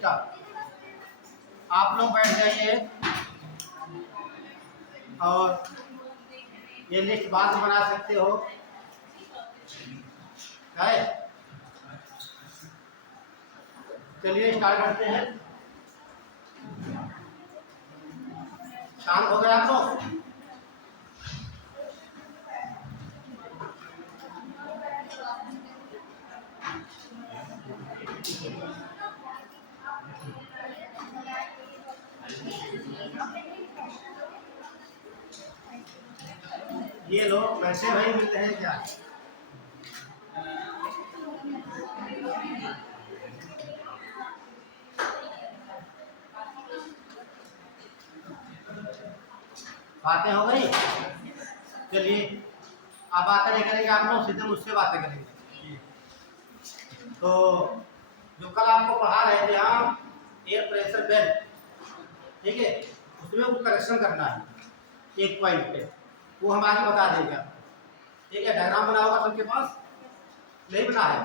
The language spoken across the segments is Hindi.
सिस्टम। आप लोग बैठ जाइए और ये लिस्ट बाद में बना सकते हो है। चलिए स्टार्ट करते हैं। शांत हो गए आप लोग? ये लोग वैसे भाई मिलते हैं क्या? बातें हो गई? चलिए आप बातें नहीं करेंगे, आप लोग सीधे मुझसे बातें करेंगे। तो जो कल आपको पढ़ा रहे थे हम एयर प्रेशर बेल्ट, ठीक है, उसमें वो करेक्शन करना है एक पॉइंट पे, वो हम आगे बता देंगे आपको। ठीक है, डायग्राम बना होगा सबके पास? नहीं बना है?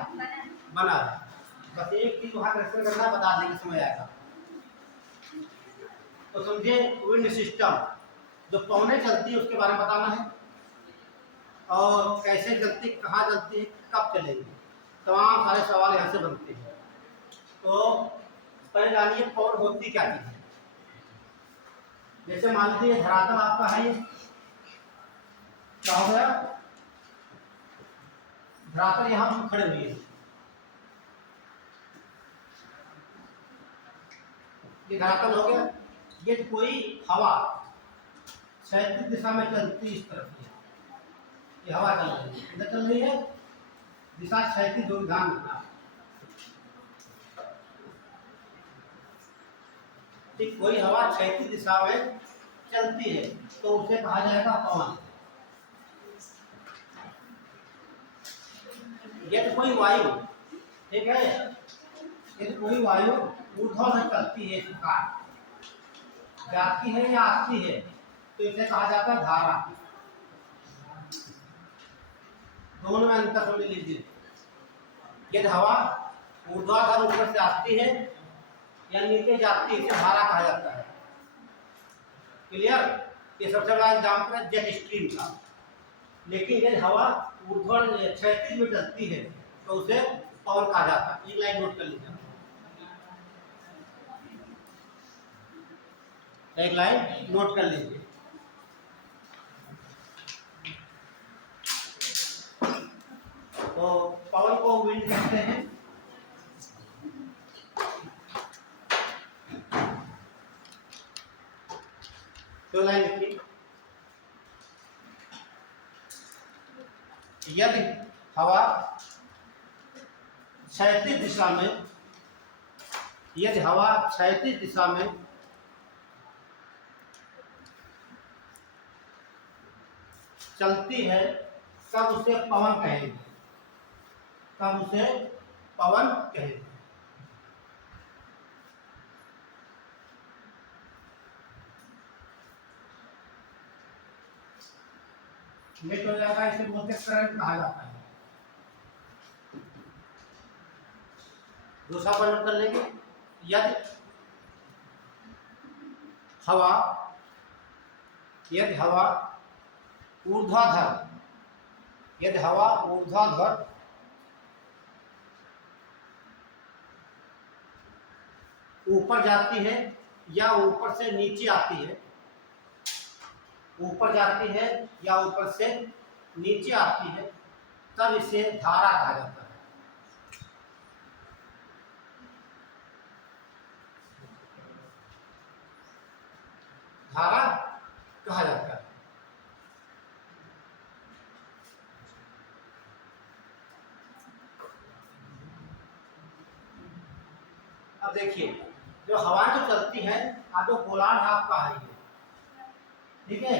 बना है। बस एक चीज वहाँ करेक्शन करना, बता देंगे, समय आएगा। तो समझे, विंड सिस्टम जो पवनें चलती है उसके बारे में बताना है, और कैसे चलती, कहाँ चलती है, कब चलेगी, तमाम सारे सवाल यहाँ से बनते हैं। तो पहले जानिए पवन होती क्या चीज है। जैसे मान लीजिए धरातल आपका है, क्या हो गया, धरातल यहाँ पर खड़े हुए हैं, ये धरातल हो गया। ये कोई हवा क्षैतिज दिशा में चलती इस तरफ है, ये हवा चल रही है, इधर चल रही है, दिशा क्षैतिज जो ध्यान रखना। ठीक, कोई हवा क्षैतिज दिशा में चलती है तो उसे कहा जाएगा पवन। यदि कोई वायु, ठीक है, यदि कोई वायु ऊर्ध्व में चलती है, जाती है या आती है, तो इसे कहा जाता है धारा। दोनों में अंतर समझ लीजिए। यदि हवा ऊर्ध्वाधर ऊपर से आती है या नीचे जाती है, इसे धारा कहा जाता है। क्लियर? ये सबसे बड़ा एग्जाम्पल है जेट स्ट्रीम का। लेकिन यदि हवा ऊर्ध्व क्षैतिज में चलती है तो उसे पवन कहा जाता है। एक लाइन नोट कर लीजिए, एक लाइन नोट कर लीजिए। तो पवन को विंड कहते हैं। तो लाइन लिखिए, यदि हवा क्षैतिज दिशा में, यदि हवा क्षैतिज दिशा में चलती है तब उसे पवन कहेंगे, तब उसे पवन कहेंगे। नेट हो जाएगा, इसे बोलते करंट कहा जाता है। दूसरा पॉइंट कर लेंगे, यदि हवा, यदि हवा ऊर्ध्वाधर, यदि हवा ऊर्ध्वाधर ऊपर जाती है या ऊपर से नीचे आती है, ऊपर जाती है या ऊपर से नीचे आती है, तब इसे धारा कहा जाता है। धारा कहा जाता है। अब देखिए, जो हवाएं जो चलती हैं, आप जो गोलार्ध आपका है ये, ठीक है,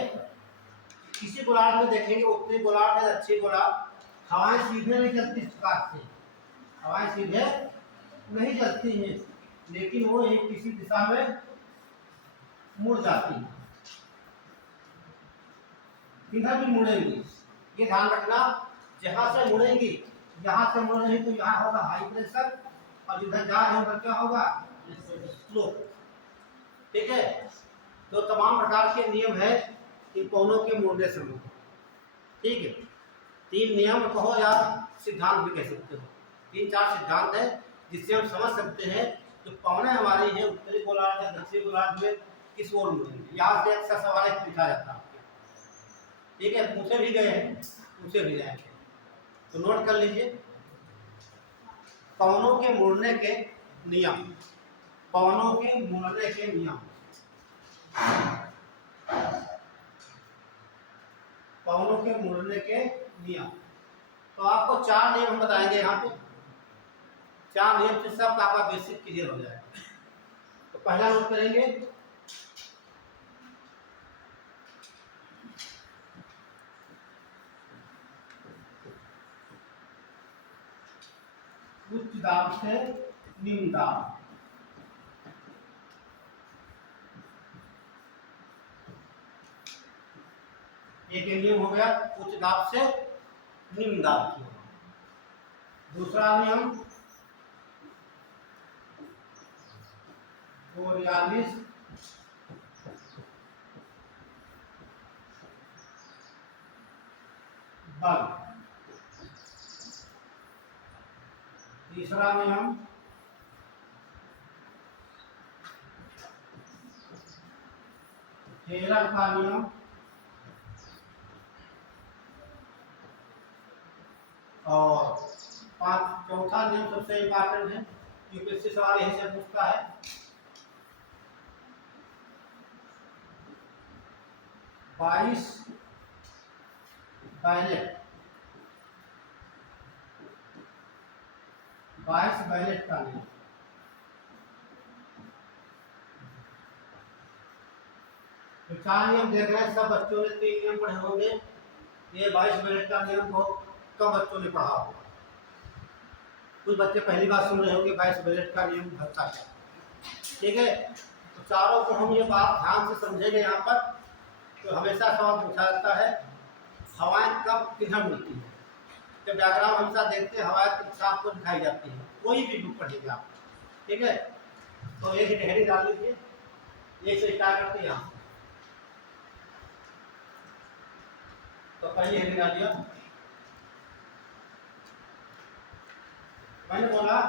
किसी गोलार्ध में देखेंगे उत्तरी गोलार्ध है, दक्षिणी गोलार्ध, हवाएं सीधे नहीं चलती इस प्रकार से, हवाएं सीधे नहीं चलती हैं, लेकिन वो एक किसी दिशा में मुड़ जाती है, किधर भी मुड़ेंगी, ये ध्यान रखना। जहां से मुड़ेंगी, यहाँ से मुड़ रही तो यहाँ होगा हाई प्रेशर, और जिधर जा रहे उधर क्या होगा, स्लो। ठीक है, तो तमाम प्रकार के नियम है इन पवनों के मुड़ने समय। ठीक है, 3 नियम कहो या सिद्धांत भी कह सकते हो, 3-4 सिद्धांत है जिससे हम समझ सकते हैं कि पवनें हमारी है उत्तरी गोलार्ध या दक्षिणी गोलार्ध में किस ओर मुड़ेंगे। यहाँ से अक्सर सवाल पूछा जाता है। ठीक है, पूछे भी गए हैं, पूछे भी जाएंगे, तो नोट कर लीजिए। पवनों के मुड़ने के नियम, पवनों के मुड़ने के नियम, पवनों के मुड़ने के नियम। तो आपको 4 नियम हम बताएंगे यहाँ पे, 4 नियम से सब आपका बेसिक क्लियर हो जाएगा। तो पहला नोट करेंगे, उच्च दाब से निम्न दाब। एक नियम हो गया उच्च दाब से निम्न दाब की। दूसरा नियम कोरियालिस बल। तीसरा नियम हेरल का नियम। और चौथा नियम सबसे इंपॉर्टेंट है, यूपीएससी सवाल यही से पूछता है, बाईस बैलेट, 22 बैलेट का नियम। तो 4 नियम देख रहे हैं, सब बच्चों ने 3 नियम पढ़े होंगे। ये 22 बैलेट का नियम बहुत कम बच्चों ने पढ़ा होगा। कुछ बच्चे पहली बार सुन रहे होंगे 22 बैलेट का नियम भरता है। ठीक है, तो चारों को हम ये बात ध्यान से समझेंगे। यहाँ पर तो हमेशा सवाल पूछा जाता है, हवाएं कब किधर मिलती है। जब डायग्राम हमेशा देखते हैं हवाएं किस दिशा को दिखाई जाती है, कोई भी बुक पढ़ेगा आप। ठीक है, तो एक हेडिंग डाल लीजिए, एक से स्टार्ट करते हैं यहाँ। तो पहली हेडिंग डाल दिया, मैंने बोला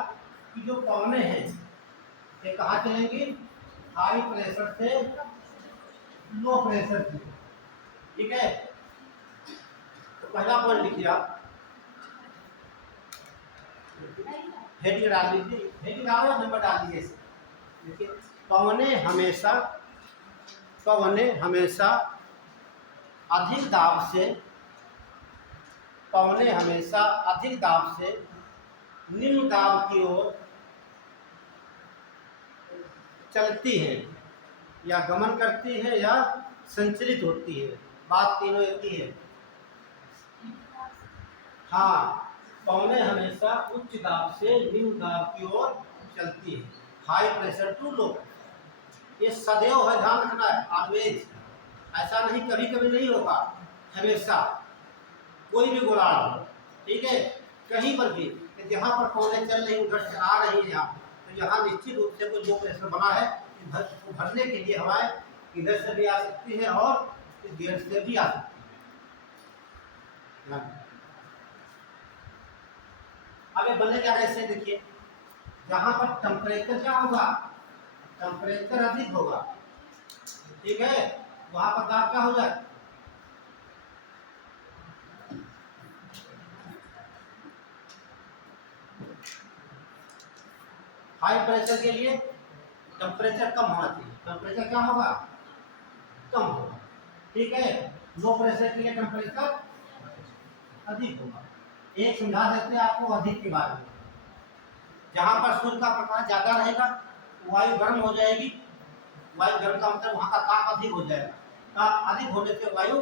कि जो पवनें हैं ये कहाँ चलेंगी, हाई प्रेशर से लो प्रेशर की। ठीक है, तो पहला पॉइंट लिखिए आप, हेडिंग डाल लीजिए, हेडिंग डालो नंबर डाल दीजिए। देखिए, पवनें हमेशा अधिक दाब से, पवनें हमेशा अधिक दाब से निम्न दाब की ओर चलती है या गमन करती है या संचरित होती है। बात तीनों एक ही है। हाँ, पवनें हमेशा उच्च दाब से निम्न दाब की ओर चलती है, हाई प्रेशर टू लो। ये सदैव है, ध्यान रखना है, ऑलवेज। ऐसा नहीं कभी कभी नहीं होगा, हमेशा, कोई भी गोलार्ध हो। ठीक है, कहीं पर भी जहाँ पर पवनें चल रही उधर से आ रही है यहाँ, तो यहाँ निश्चित रूप से कोई जो प्रेशर बना है भरने के लिए हवाएं इधर से भी आ सकती है और इस गेट से भी आ सकती है। अब ये बने क्या ऐसे, देखिए जहाँ पर टेम्परेचर क्या होगा, टेम्परेचर अधिक होगा। ठीक है, वहां पर दाब क्या हो जाए, हाई प्रेशर के लिए टेम्परेचर कम होना चाहिए, टेम्परेचर क्या होगा, कम होगा। ठीक है, लो प्रेशर के लिए टेम्परेचर अधिक होगा। एक समझा देते हैं आपको अधिक के बारे में, जहाँ पर सूर्य का प्रकाश ज्यादा रहेगा वायु गर्म हो जाएगी। वायु गर्म का मतलब वहाँ का ताप अधिक हो जाएगा। ताप अधिक होने से वायु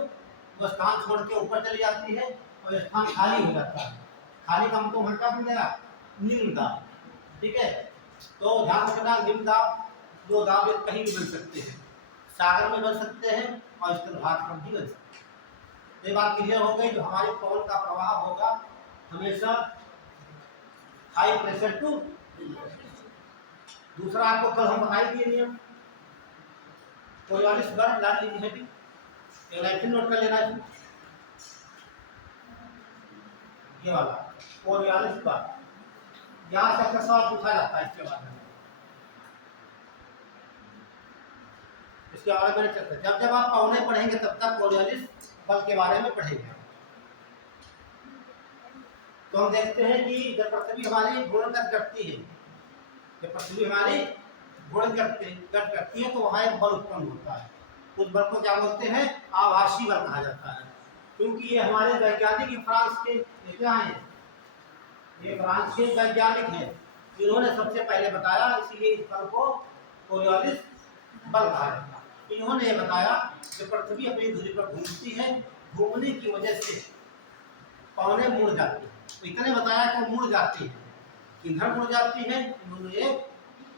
वो स्थान छोड़ के ऊपर चली जाती है और स्थान खाली हो जाता है। खाली का मतलब हल्का बन गया, निम्न दाब। ठीक है, तो ध्यान रखना, निम्न दाब दो दाब कहीं भी बन सकते हैं, सागर में बन सकते हैं और स्थल भाग पर भी बन सकते हैं। ये बात क्लियर हो गई। जो हमारे पवन का प्रवाह होगा हमेशा हाई प्रेशर टू, दूसरा आपको कल हम बता ही दिए नियम, कोरियोलिस वर्ब लाड इनिशिएटिव, एक लाइन फिर नोट कर लेना है, ये वाला कोरियोलिस वर्ब, यहाँ से अक्सर सवाल पूछा जाता है इसके बारे में। इसके बारे में चलते जब जब आप पौने पढ़ेंगे तब तक कोरियोलिस वर्ब के बारे में पढ़ेंगे। तो हम देखते हैं कि जब पृथ्वी हमारी घूर्णन करती है, जब पृथ्वी हमारी घूर्णन करती है तो वहाँ एक बल उत्पन्न होता है। उस बल को क्या बोलते हैं? आभासी बल कहा जाता है। क्योंकि ये हमारे वैज्ञानिक फ्रांस के क्या हैं, ये फ्रांस के वैज्ञानिक हैं, इन्होंने सबसे पहले बताया, इसीलिए इस बल को कोरियोलिस बल कहा जाता है। इन्होंने ये बताया कि पृथ्वी अपनी धुरी पर घूमती है, घूमने की वजह से पौने मुड़ जाती है। तो इतने बताया कि मुड़ जाती है, किधर मुड़ जाती है इन्होंने ये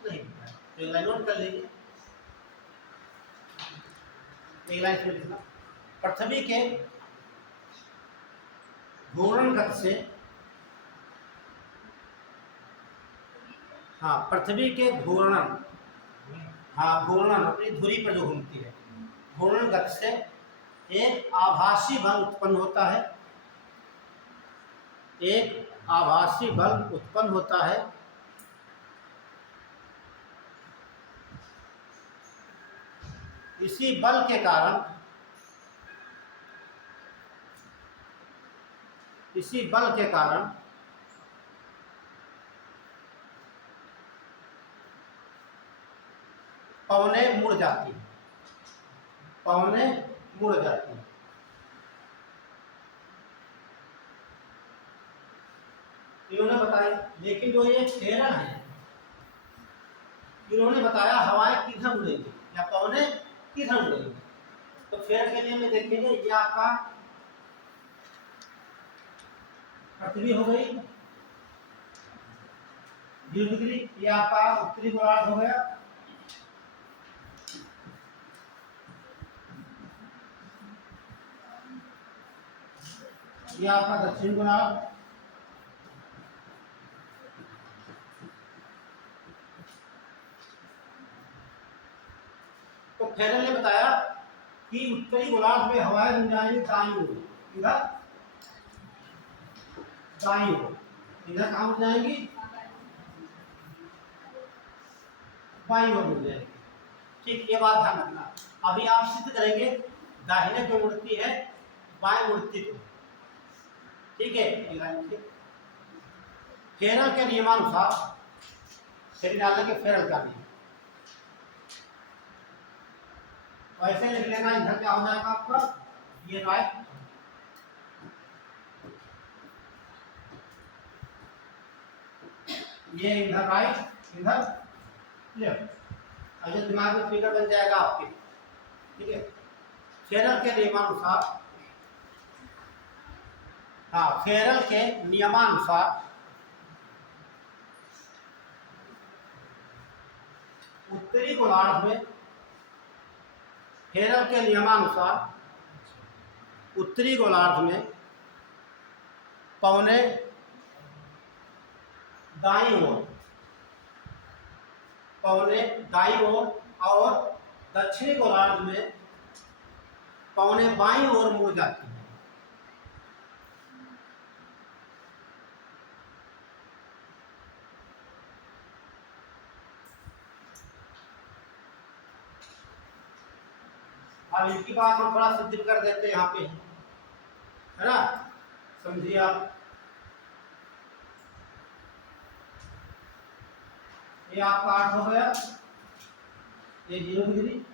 नहीं बताया। तो एक लाइन नोट कर लीजिए, एक लाइन से लिखना, पृथ्वी के घूर्णन गति से, हाँ पृथ्वी के घूर्णन, हाँ घूर्णन अपनी धुरी पर जो घूमती है, घूर्णन गति से एक आभासी बल उत्पन्न होता है, एक आभासी बल उत्पन्न होता है। इसी बल के कारण, इसी बल के कारण पवने मुड़ जाती है, पवने मुड़ जाती है। इन्होंने बताया, लेकिन जो ये फेरन है, इन्होंने बताया हवाएं किधर मुड़ेंगी या पवने किधर मुड़ेंगी। तो फेर के लिए में देखेंगे, ये आपका पृथ्वी हो गई 0 डिग्री, ये आपका उत्तरी गोलार्ध हो गया, ये आपका दक्षिण गोलार्ध, तो फेरल ने बताया कि उत्तरी गोलार्ध में हवाएं रुक जाएंगी दाईं ओर, इधर दाईं ओर, इधर कहाँ रुक जाएंगी? बाईं ओर रुक जाएंगी। ठीक, ये बात ध्यान रखना। अभी आप सिद्ध करेंगे दाहिने को मुड़ती है, बाएं मुड़ती को, ठीक है। फेरल के नियमानुसार, फेरी डालने के फेरल का नियम ऐसे लिख लेना, इधर क्या हो जाएगा आपका, ये राइट, ये इधर राइट, इधर लेफ्ट, और ये दिमाग में फिगर बन जाएगा आपके, ठीक है। फेरल के नियमानुसार, हाँ फेरल के नियमानुसार उत्तरी गोलार्ध में, फेरल के नियमानुसार उत्तरी गोलार्ध में पवने दाईं ओर, पवने दाईं ओर, और दक्षिणी गोलार्ध में पवने बाईं ओर मुड़ जाती है। अब इनकी बात हम थोड़ा सिद्ध कर देते हैं यहाँ पे, है ना, समझिए आप। ये आपका 8 हो गया, ये 0 डिग्री,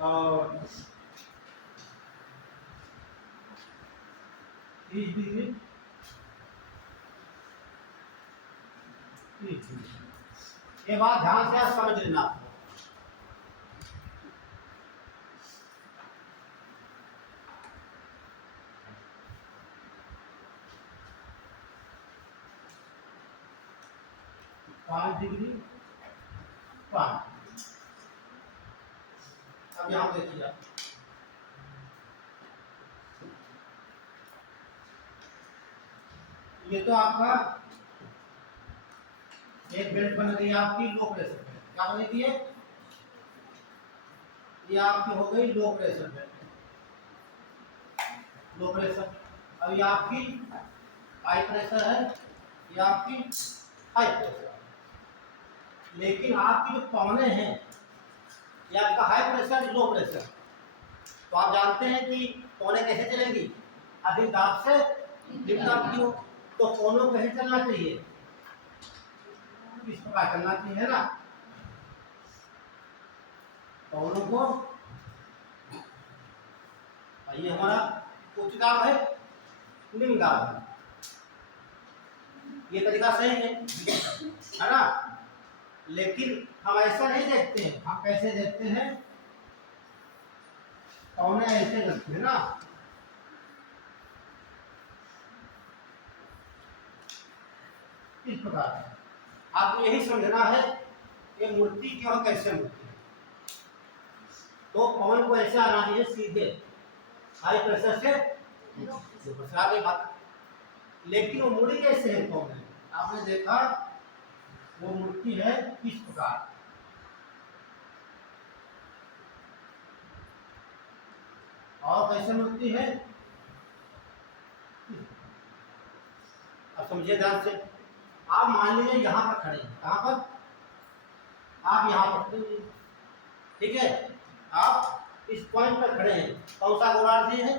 और 30 डिग्री, 30 डिग्री। ये बात ध्यान से आप समझ लेना। पाँच डिग्री 5। अब यहाँ देखिए आप, ये तो आपका एक बेल्ट बन गई आपकी लो प्रेशर बेल्ट। क्या बनेगी ये आपकी हो गई लो प्रेशर बेल्ट, लो प्रेशर। अब ये आपकी हाई प्रेशर है, ये आपकी हाई प्रेशर। लेकिन आपकी जो पौने हैं ये आपका हाई प्रेशर लो प्रेशर। तो आप जानते हैं कि पौने कैसे चलेंगी, अधिक दाब से निम्न दाब की ओर। तो पौनों कैसे चलना चाहिए, इस प्रकार चलना चाहिए, है ना। पौनों को, ये हमारा उच्च दाब है, निम्न दाब है, ये तरीका सही है ना। लेकिन हम ऐसा नहीं देखते हैं, हम कैसे देखते हैं, पौने ऐसे लगते हैं ना, इस प्रकार। आपको यही समझना है ये मूर्ति क्यों कैसे मूर्ति है। तो पवन को ऐसे आना चाहिए सीधे हाई प्रेशर से आगे बात। लेकिन वो मुड़ी कैसे है पवन, आपने देखा वो मूर्ति है किस प्रकार, और कैसे मूर्ति है, अब समझिए ध्यान से। आप मान लीजिए यहाँ पर खड़े हैं, कहाँ पर, आप यहाँ पर खड़े हैं, ठीक है। आप इस पॉइंट पर खड़े हैं, कौन सा गोलार्ध है,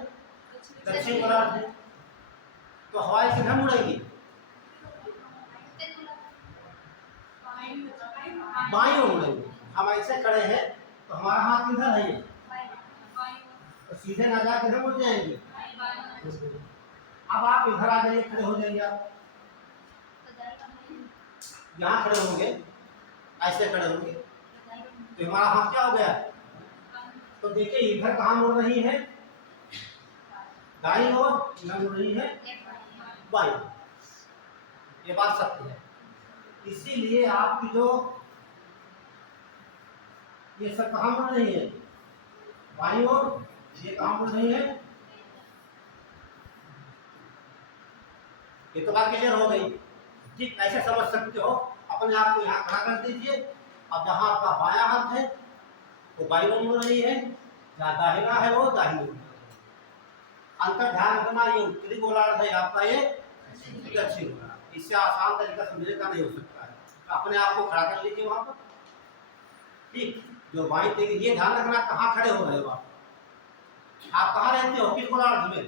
दक्षिण गोलार्ध है। तो हवाएं किधर मुड़ेगी, बाईं ओर मुड़ेगी। हम ऐसे खड़े हैं तो हमारा हाथ किधर है, ये तो सीधे ना जा किधर मुड़ जाएंगे। अब आप इधर आ जाइए, खड़े हो जाइए, आप यहाँ खड़े होंगे, ऐसे खड़े होंगे, तो हमारा हाथ क्या हो गया। तो देखिए इधर कहाँ मुड़ रही है, दाईं ओर, इधर मुड़ रही है बाईं। ये बात सत्य है। इसीलिए आपकी जो ये सब कहाँ मुड़ रही है, बाईं ओर, ये कहाँ मुड़ रही है। ये तो बात क्लियर हो गई, ठीक। ऐसे समझ सकते हो, अपने आप को यहाँ खड़ा कर दीजिए। अब जहाँ आपका बायां हाथ है वो बाईं ओर मुड़ रही है, जहाँ दाहिना है वो दाहिनी ओर। अंतर ध्यान रखना, ये उत्तरी गोलार्ध है आपका, ये दक्षिण गोलार्ध। इससे आसान तरीका समझने का नहीं हो सकता है। तो अपने आप को खड़ा कर लीजिए वहां पर, ठीक। जो बाईं देखिए, ये ध्यान रखना कहाँ खड़े हो रहे हो आप कहाँ रहते हो, किस गोलार्ध में।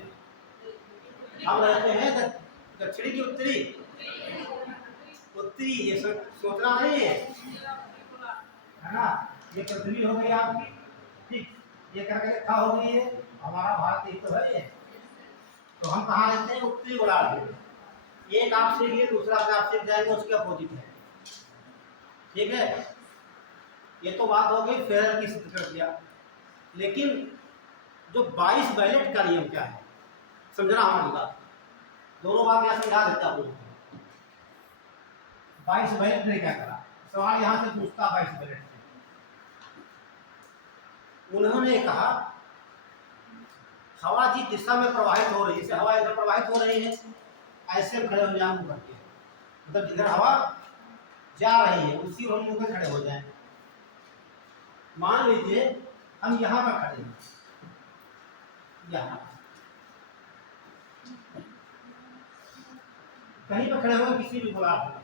हम रहते हैं दक्षिणी की उत्तरी, उत्तरी। ये सोचना नहीं है ना। ये पृथ्वी हो गई आपकी, ठीक। ये करके लिखा हो गई है, हमारा भारत एक तो है ये। तो हम कहाँ रहते हैं, उत्तरी गोलार्ध में। एक आप सीख लिए, दूसरा आप सीख जाएंगे, उसके अपोजिट है, ठीक है। ये तो बात हो गई फेरर की सिद्ध कर दिया। लेकिन जो 22 बैलेट का नियम क्या है, समझना हमारी बात। दोनों बात यहाँ समझा देता हूँ। 22 बैलेट ने क्या करा, सवाल यहाँ से पूछता 22 बैलेट। उन्होंने कहा हवा जिस दिशा में प्रवाहित हो रही है, जैसे हवा इधर प्रवाहित हो रही है, ऐसे खड़े हो जाए करके, मतलब जिधर हवा जा रही है उसी ओर मुंह पे खड़े हो जाएं। मान लीजिए हम यहाँ पर खड़े हैं, यहाँ कहीं पर खड़े हुए किसी भी गोलार्ध में।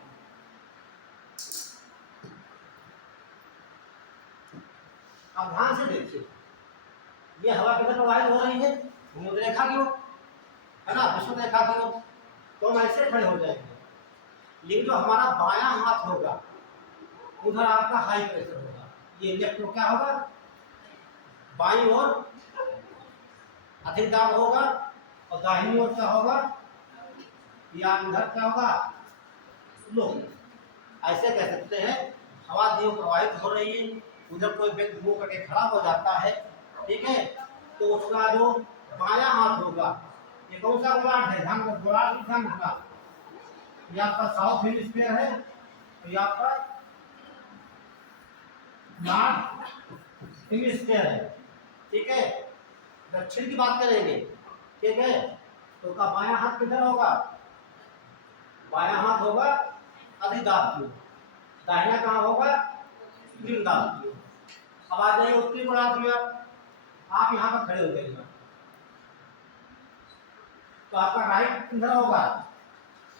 अब ध्यान से देखिए, ये हवा किधर प्रवाहित हो रही है, भूमध्य रेखा की ओर, है ना, विषुवत रेखा की ओर। तो हम ऐसे खड़े हो जाएंगे। लेकिन जो हमारा बायां हाथ होगा उधर आपका हाई प्रेशर होगा, ये लेफ्ट को क्या होगा, बाईं ओर अधिक दाब होगा, और दाहिनी ओर क्या होगा, या इधर क्या होगा, लो। ऐसे कह सकते हैं हवा देव प्रवाहित हो रही है, उधर कोई व्यक्ति मुंह करके खड़ा हो जाता है, ठीक है। तो उसका जो बायां हाथ होगा, ये कौन सा गोलार्ध है, ध्यान गोलार्ध ध्यान रखना, ये आपका साउथ हेमिस्फीयर है, तो ये आपका नॉर्थ हेमिस्फीयर है, ठीक है। दक्षिण की बात करेंगे, ठीक है। तो का बायां हाथ किधर होगा, बायां हाथ होगा अधिदाब की, दाहिना कहाँ होगा? निम्न दाब की ओर। अब आ जाइए उत्तरी गोलार्ध में, आप यहाँ पर खड़े हो गए, तो आपका राइट किधर होगा?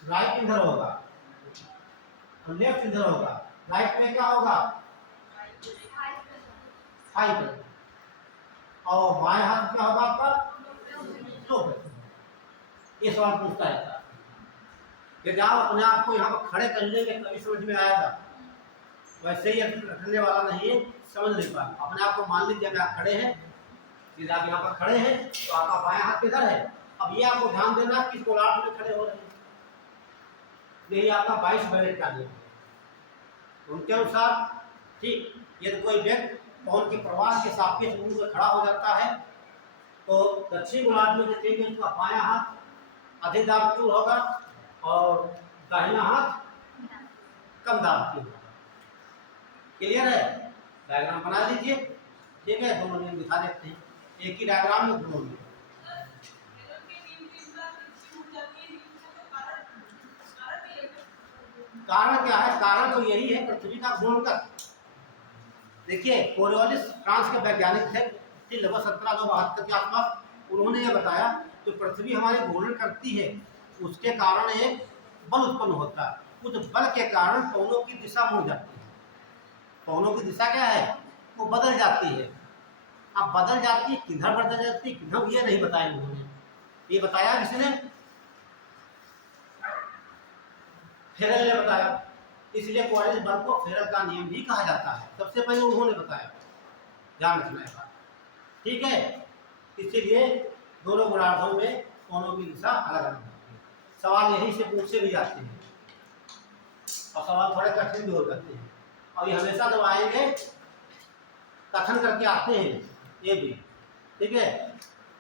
राइट किधर होगा? और लेफ्ट किधर होगा? राइट में क्या होगा? हाई पर, और बाएं हाथ क्या होगा आपका? लो। ये सवाल पूछता है यदि आप अपने आप को यहाँ पर खड़े कर लेंगे तभी समझ में आएगा, वैसे ही रखने वाला नहीं है, समझ नहीं पा। अपने आप को मान लीजिए कि आप खड़े हैं, यदि आप यहाँ पर खड़े हैं तो आपका बायां हाथ किधर है? अब ये आपको ध्यान देना किस गोलार्ध में खड़े हो रहे हैं। यही आपका 22 बैलेट का नियम है। उनके अनुसार ठीक, यदि कोई व्यक्ति पवन के प्रवाह के सापेक्ष मुंह में खड़ा हो जाता है तो दक्षिण गोलार्ध में देखेंगे उसका बायां हाथ अधिक दाब की ओर होगा और दाहिना हाथ कम दाब की ओर होगा। क्लियर है? डायग्राम बना लीजिए। ठीक है, दोनों नियम दिखा देते हैं, एक ही डायग्राम में दोनों नियम। कारण क्या है? कारण तो यही है पृथ्वी का घूर्णन। देखिए कोरियोलिस फ्रांस के वैज्ञानिक थे लगभग 1772 के आसपास, उन्होंने ये बताया कि पृथ्वी हमारी घूर्णन करती है, उसके कारण एक बल उत्पन्न होता है, उस बल के कारण पवनों की दिशा मुड़ जाती है। पवनों की दिशा क्या है? वो बदल जाती है। अब बदल जाती है, किधर बदल जाती है, किधर, ये नहीं बताया उन्होंने। ये बताया किसने? फेरल ने बताया। इसलिए कोरियोलिस बल को फेरल का नियम भी कहा जाता है, सबसे पहले उन्होंने बताया, ध्यान रखना है बात। ठीक है, इसीलिए दोनों गोलार्धों में पवनों की दिशा अलग अलग होती है। सवाल यही से पूछे भी जाते हैं और सवाल थोड़े कठिन भी हो जाते हैं, और ये हमेशा जब आएंगे कथन करके आते हैं ये भी। ठीक है,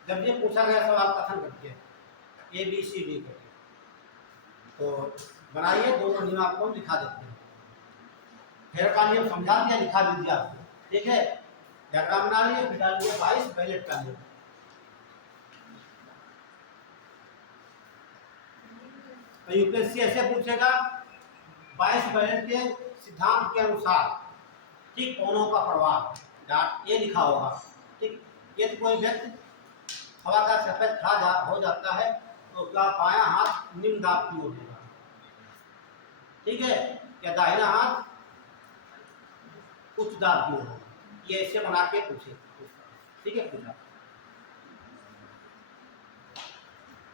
जब ये पूछा गया सवाल कथन करके ABCD करके, तो बनाइए, दोनों नियम आपको लिखा देते हैं। फेरल का नियम समझा दिया, लिखा दीजिए आपको। ठीक है, डायग्राम बना लिए, फिर डाल दिए 22 बैलेट का नियम। तो यूपीएससी ऐसे पूछेगा 22 बैलेट के सिद्धांत के अनुसार, ठीक, पवनों का प्रवाह डॉट ये लिखा होगा। ठीक, यदि कोई व्यक्ति हवा का सफेद खड़ा हो जाता है तो उसका बायां हाथ निम्न दाब की ओर होगा, ठीक है, या दाहिना हाथ उच्च दाब की ओर होगा। ये ऐसे बना के पूछे। ठीक है, पूछा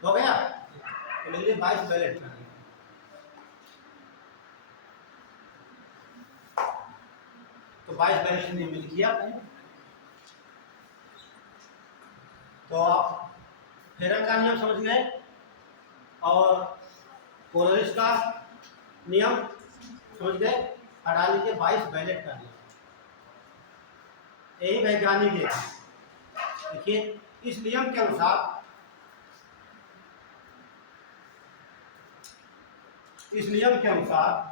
हो गया। तो लिखिए 22 बैलेट का। तो 22 बैलेट ने मिल किया आपने। तो आप फेरल का नियम समझ गए और कोरियोलिस का नियम समझ गए। हटा लीजिए 22 बैलेट का नियम, यही वैज्ञानिक है। देखिए इस नियम के अनुसार, इस नियम के अनुसार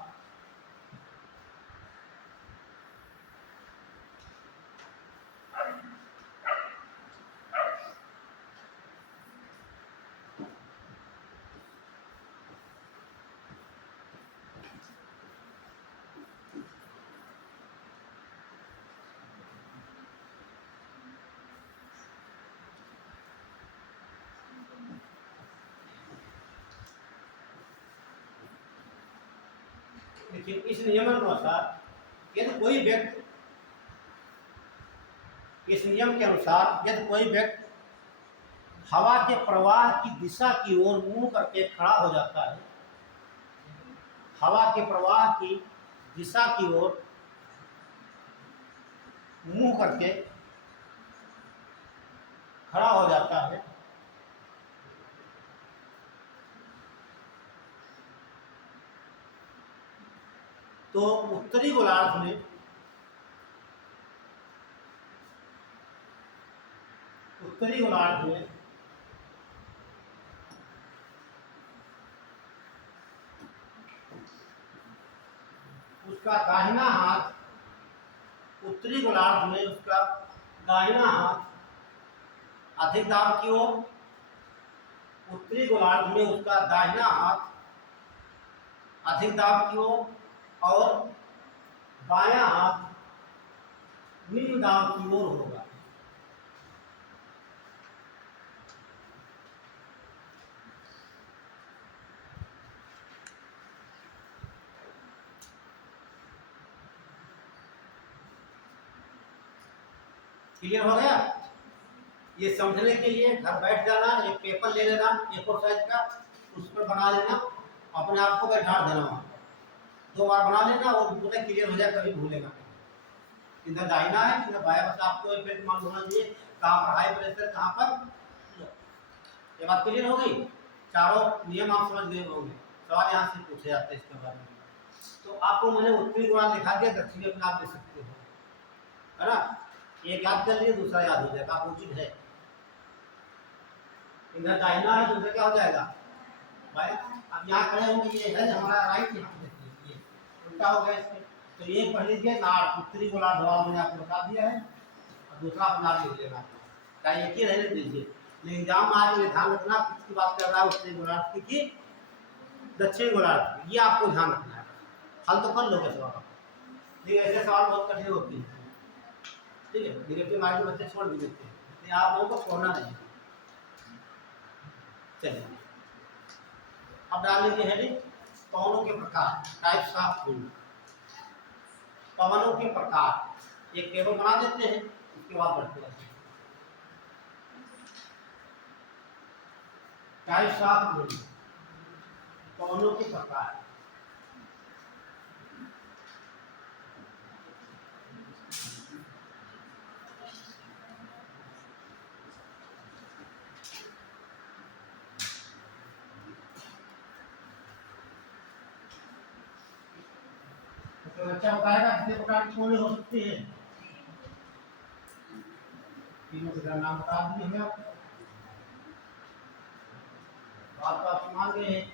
देखिए इस नियम के अनुसार यदि कोई व्यक्ति, इस नियम के अनुसार यदि कोई व्यक्ति हवा के प्रवाह की दिशा की ओर मुंह करके खड़ा हो जाता है, हवा के प्रवाह की दिशा की ओर मुंह करके खड़ा हो जाता है, तो उत्तरी गोलार्ध में, उत्तरी गोलार्ध में उसका दाहिना हाथ, उत्तरी गोलार्ध में उसका दाहिना हाथ अधिक दाब की ओर, उत्तरी गोलार्ध में उसका दाहिना हाथ अधिक दाब की ओर और बायां हाथ निम्न दाब की ओर होगा। क्लियर हो गया? ये समझने के लिए घर बैठ जाना, एक पेपर ले लेना A4 साइज का, उस पर बना लेना, अपने आप को बैठा देना वहाँ। 2 बार बना लेना और पूरा क्लियर हो जाए, कभी भूलेगा नहीं। इधर दाहिना है, इधर बायां, बस आपको एक मालूम होना चाहिए कहाँ पर हाई प्रेशर, कहाँ पर। ये बात क्लियर हो गई? चारों नियम आप समझ गए होंगे। सवाल यहाँ से पूछे जाते हैं इसके बारे में। तो आपको मैंने उत्तरी गोलार्ध लिखा दिया, दक्षिणी अपने आप दे सकते हो, है ना? एक याद कर लिए, दूसरा याद हो जाएगा, आप उचित है। इधर दाहिना है, दूसरा क्या हो जाएगा? भाई अब यहाँ खड़े होंगे, ये है हमारा राइट, यहाँ देखिए ये उल्टा हो गया इसके। तो ये पढ़ लीजिए नॉर्थ, उत्तरी गोलार्ध मैंने आपको बता दिया है, और दूसरा अपना लिख लेना, चाहे एक ही रहने दीजिए। लेकिन एग्जाम आज में ध्यान रखना किसकी बात कर रहा है, उत्तरी गोलार्ध की दक्षिण गोलार्ध, ये आपको ध्यान रखना है। हल तो कर लोगे सवाल, लेकिन ऐसे सवाल बहुत कठिन होते हैं, ठीक है? निगेटिव मार्क के बच्चे छोड़ भी देते हैं, लेकिन आप लोगों को छोड़ना नहीं। चलिए अब डाल लीजिए हेडिंग, पवनों के प्रकार, टाइप्स ऑफ विंड। पवनों के प्रकार एक टेबल बना देते हैं, उसके बाद बढ़ते हैं। टाइप्स ऑफ विंड, पवनों के प्रकार। तो बच्चा बताएगा कितने प्रकार की पवनें हो सकती है। तीनों के नाम बता दिए हैं आपको, बात तो आप मान गए हैं।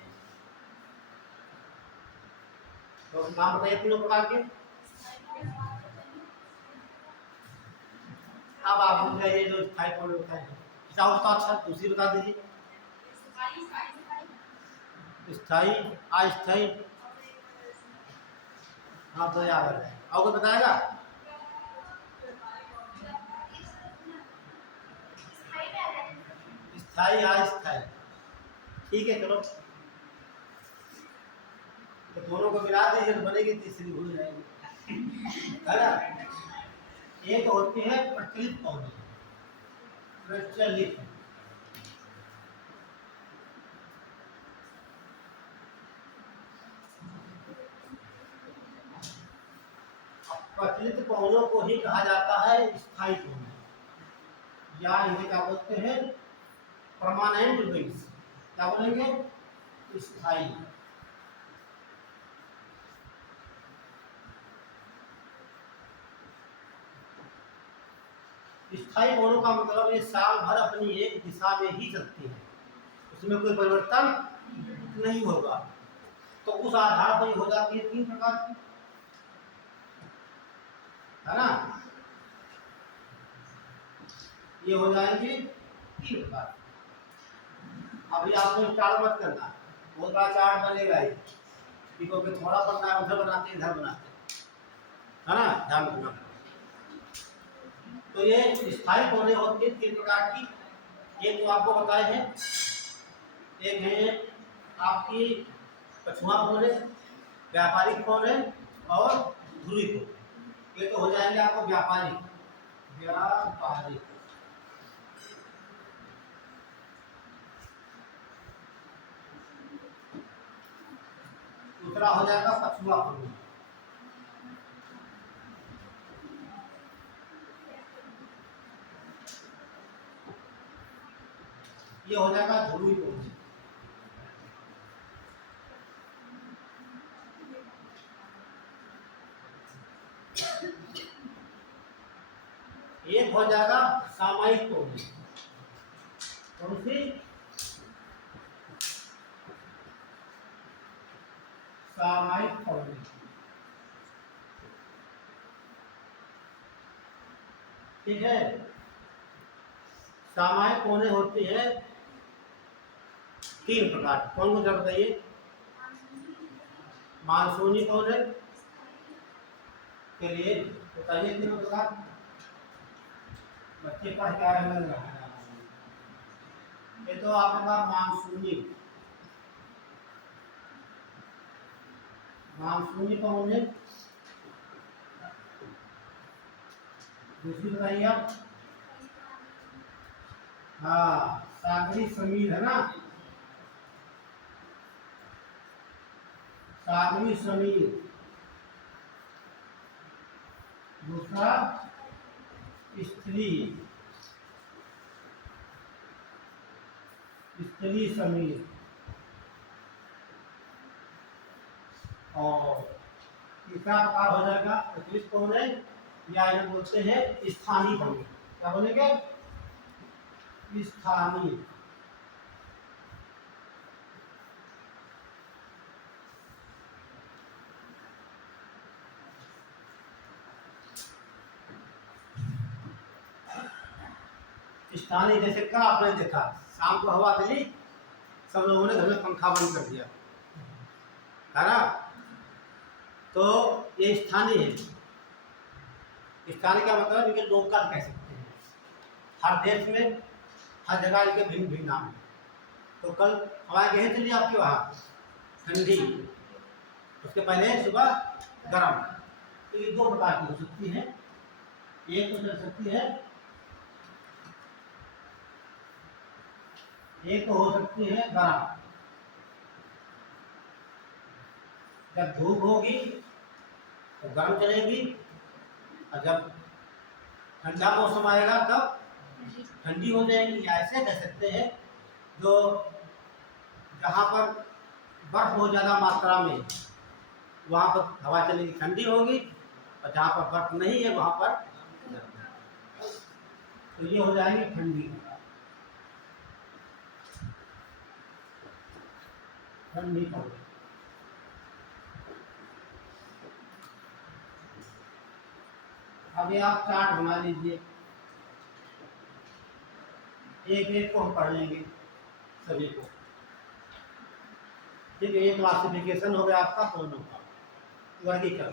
तो नाम बताइए तीनों प्रकार के। अब आप भूल जाइए जो स्थायी पवन होता है, क्या होता है? अच्छा दूसरी बता दीजिए। स्थायी, अस्थायी, हाँ तो याद है, और कोई बताएगा? स्थायी, अस्थायी, ठीक है, चलो तो दोनों को मिला दीजिए तो बनेगी तीसरी, भूल जाएंगे, है ना? एक होती है प्रचलित पवनी, प्रचलित, प्रचलित पवनों को ही कहा जाता है स्थायी पवन, या इन्हें क्या बोलते हैं? Permanent winds. क्या बोलेंगे? स्थायी। स्थायी पवनों का मतलब ये साल भर अपनी एक दिशा में ही चलती है, उसमें कोई परिवर्तन नहीं होगा। तो उस आधार पर हो जाती है 3 प्रकार की, है ना? ये हो जाएंगे 3 प्रकार। अभी आपको स्टार्ट मत करना, बहुत बड़ा चार्ट बनेगा ये, क्योंकि थोड़ा पढ़ना है, उधर बनाते इधर बनाते, है ना? ध्यान रखना। तो ये स्थायी पौधे होते हैं 3 प्रकार की। एक तो आपको बताए हैं, एक है आपकी कछुआ पौधे, व्यापारिक पौधे और ध्रुवी पौधे। ये तो हो जाएंगे आपको व्यापारिक, व्यापारिक। दूसरा हो जाएगा कछुआ पौधे, ये हो जाएगा ध्रुवी पौधे। एक हो जाएगा सामयिक पौधे, कौन सी? सामयिक पौधे। ठीक है, सामयिक पौधे होती है 3 प्रकार। कौन कौन सा बताइए? मानसूनी पौधे, के लिए बताइए तीनों प्रकार। बच्चे पढ़ के आए लग रहा है। ये तो आपके पास मानसूनी, मानसूनी कौन है? दूसरी बताइए आप। हाँ, सागरी समीर है ना, सागरी समीर। दूसरा स्त्री, स्त्री समीर। और तीसरा प्रकार हो जाएगा अतिरिक्त कौन है, या इन्हें बोलते हैं स्थानीय कौन। क्या बोलेंगे? स्थानीय। स्थानीय जैसे कल आपने देखा शाम को हवा चली, सब लोगों ने घर में पंखा बंद कर दिया है ना, तो ये स्थानीय है। स्थानीय का मतलब इनके लोकल कह सकते हैं। हर देश में हर जगह इनके भिन्न भिन्न नाम है। तो कल हवाएं कैसे चली आपके वहाँ? ठंडी, उसके पहले सुबह गर्म। तो ये दो प्रकार की हो सकती है। एक तो चल सकती है, एक तो हो सकती है गर्म। जब धूप होगी तो गर्म चलेगी, और जब ठंडा मौसम आएगा तब ठंडी हो जाएगी। ऐसे कह सकते हैं, जो जहाँ पर बर्फ बहुत ज़्यादा मात्रा में वहाँ पर हवा चलेगी ठंडी होगी, और जहाँ पर बर्फ नहीं है वहाँ पर तो ये हो जाएगी ठंडी। ठंडी पड़ अभी आप चार्ट बना लीजिए, एक एक को हम पढ़ लेंगे सभी को। ठीक है, ये क्लासिफिकेशन हो गया आपका कौनों का वर्गीकरण।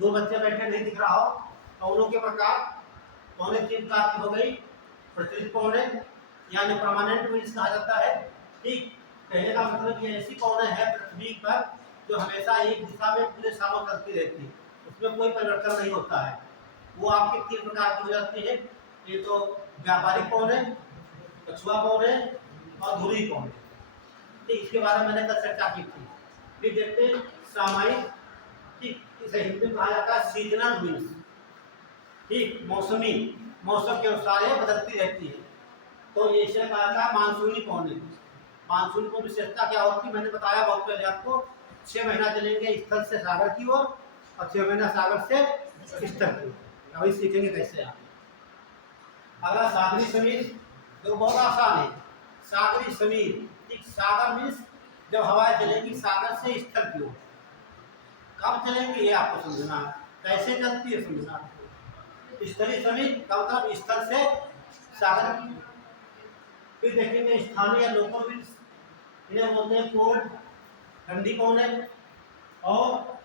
दो बच्चे बैठे नहीं दिख रहा हो, कौनों के प्रकार कौने तीन प्रकार की हो गई। प्रचलित कौने यानी परमानेंट मीन्स कहा जाता है। ठीक, कहने का मतलब ये ऐसी कौने है पृथ्वी पर जो हमेशा एक दिशा में पूरे सालों चलती रहती है, उसमें कोई परिवर्तन नहीं होता है। वो आपके तीन प्रकार की हो जाती है। ये तो व्यापारिक कौने, कछुआ कौने और धुरी कौने। ठीक, इसके बारे में मैंने कल चर्चा की थी। फिर देखते हैं सामयिक। ठीक, इसे हिंदी में कहा जाता है सीजनल मीन्स। ठीक, मौसमी, मौसम के अनुसार ये बदलती रहती है। तो ये इसे कहा जाता है मानसूनी पौने। मानसून को विशेषता क्या होती है मैंने बताया बहुत पहले आपको। 6 महीना चलेंगे स्थल से सागर की ओर, और 6 महीना सागर से स्थल की ओर। अभी सीखेंगे कैसे आप। अगला सागरी समीर, जो बहुत आसान है। सागरी समीर, ठीक, सागर मीन्स जब हवाएं चलेगी सागर से स्थल की ओर। कब चलेंगी ये आपको समझना है, कैसे चलती है समझना आपको। स्थलीय समीर का मतलब स्थल से सागर की। फिर देखेंगे स्थानीय या लोकल मीन्स, इन्हें बोलते हैं कोल्ड, ठंडी कौन है और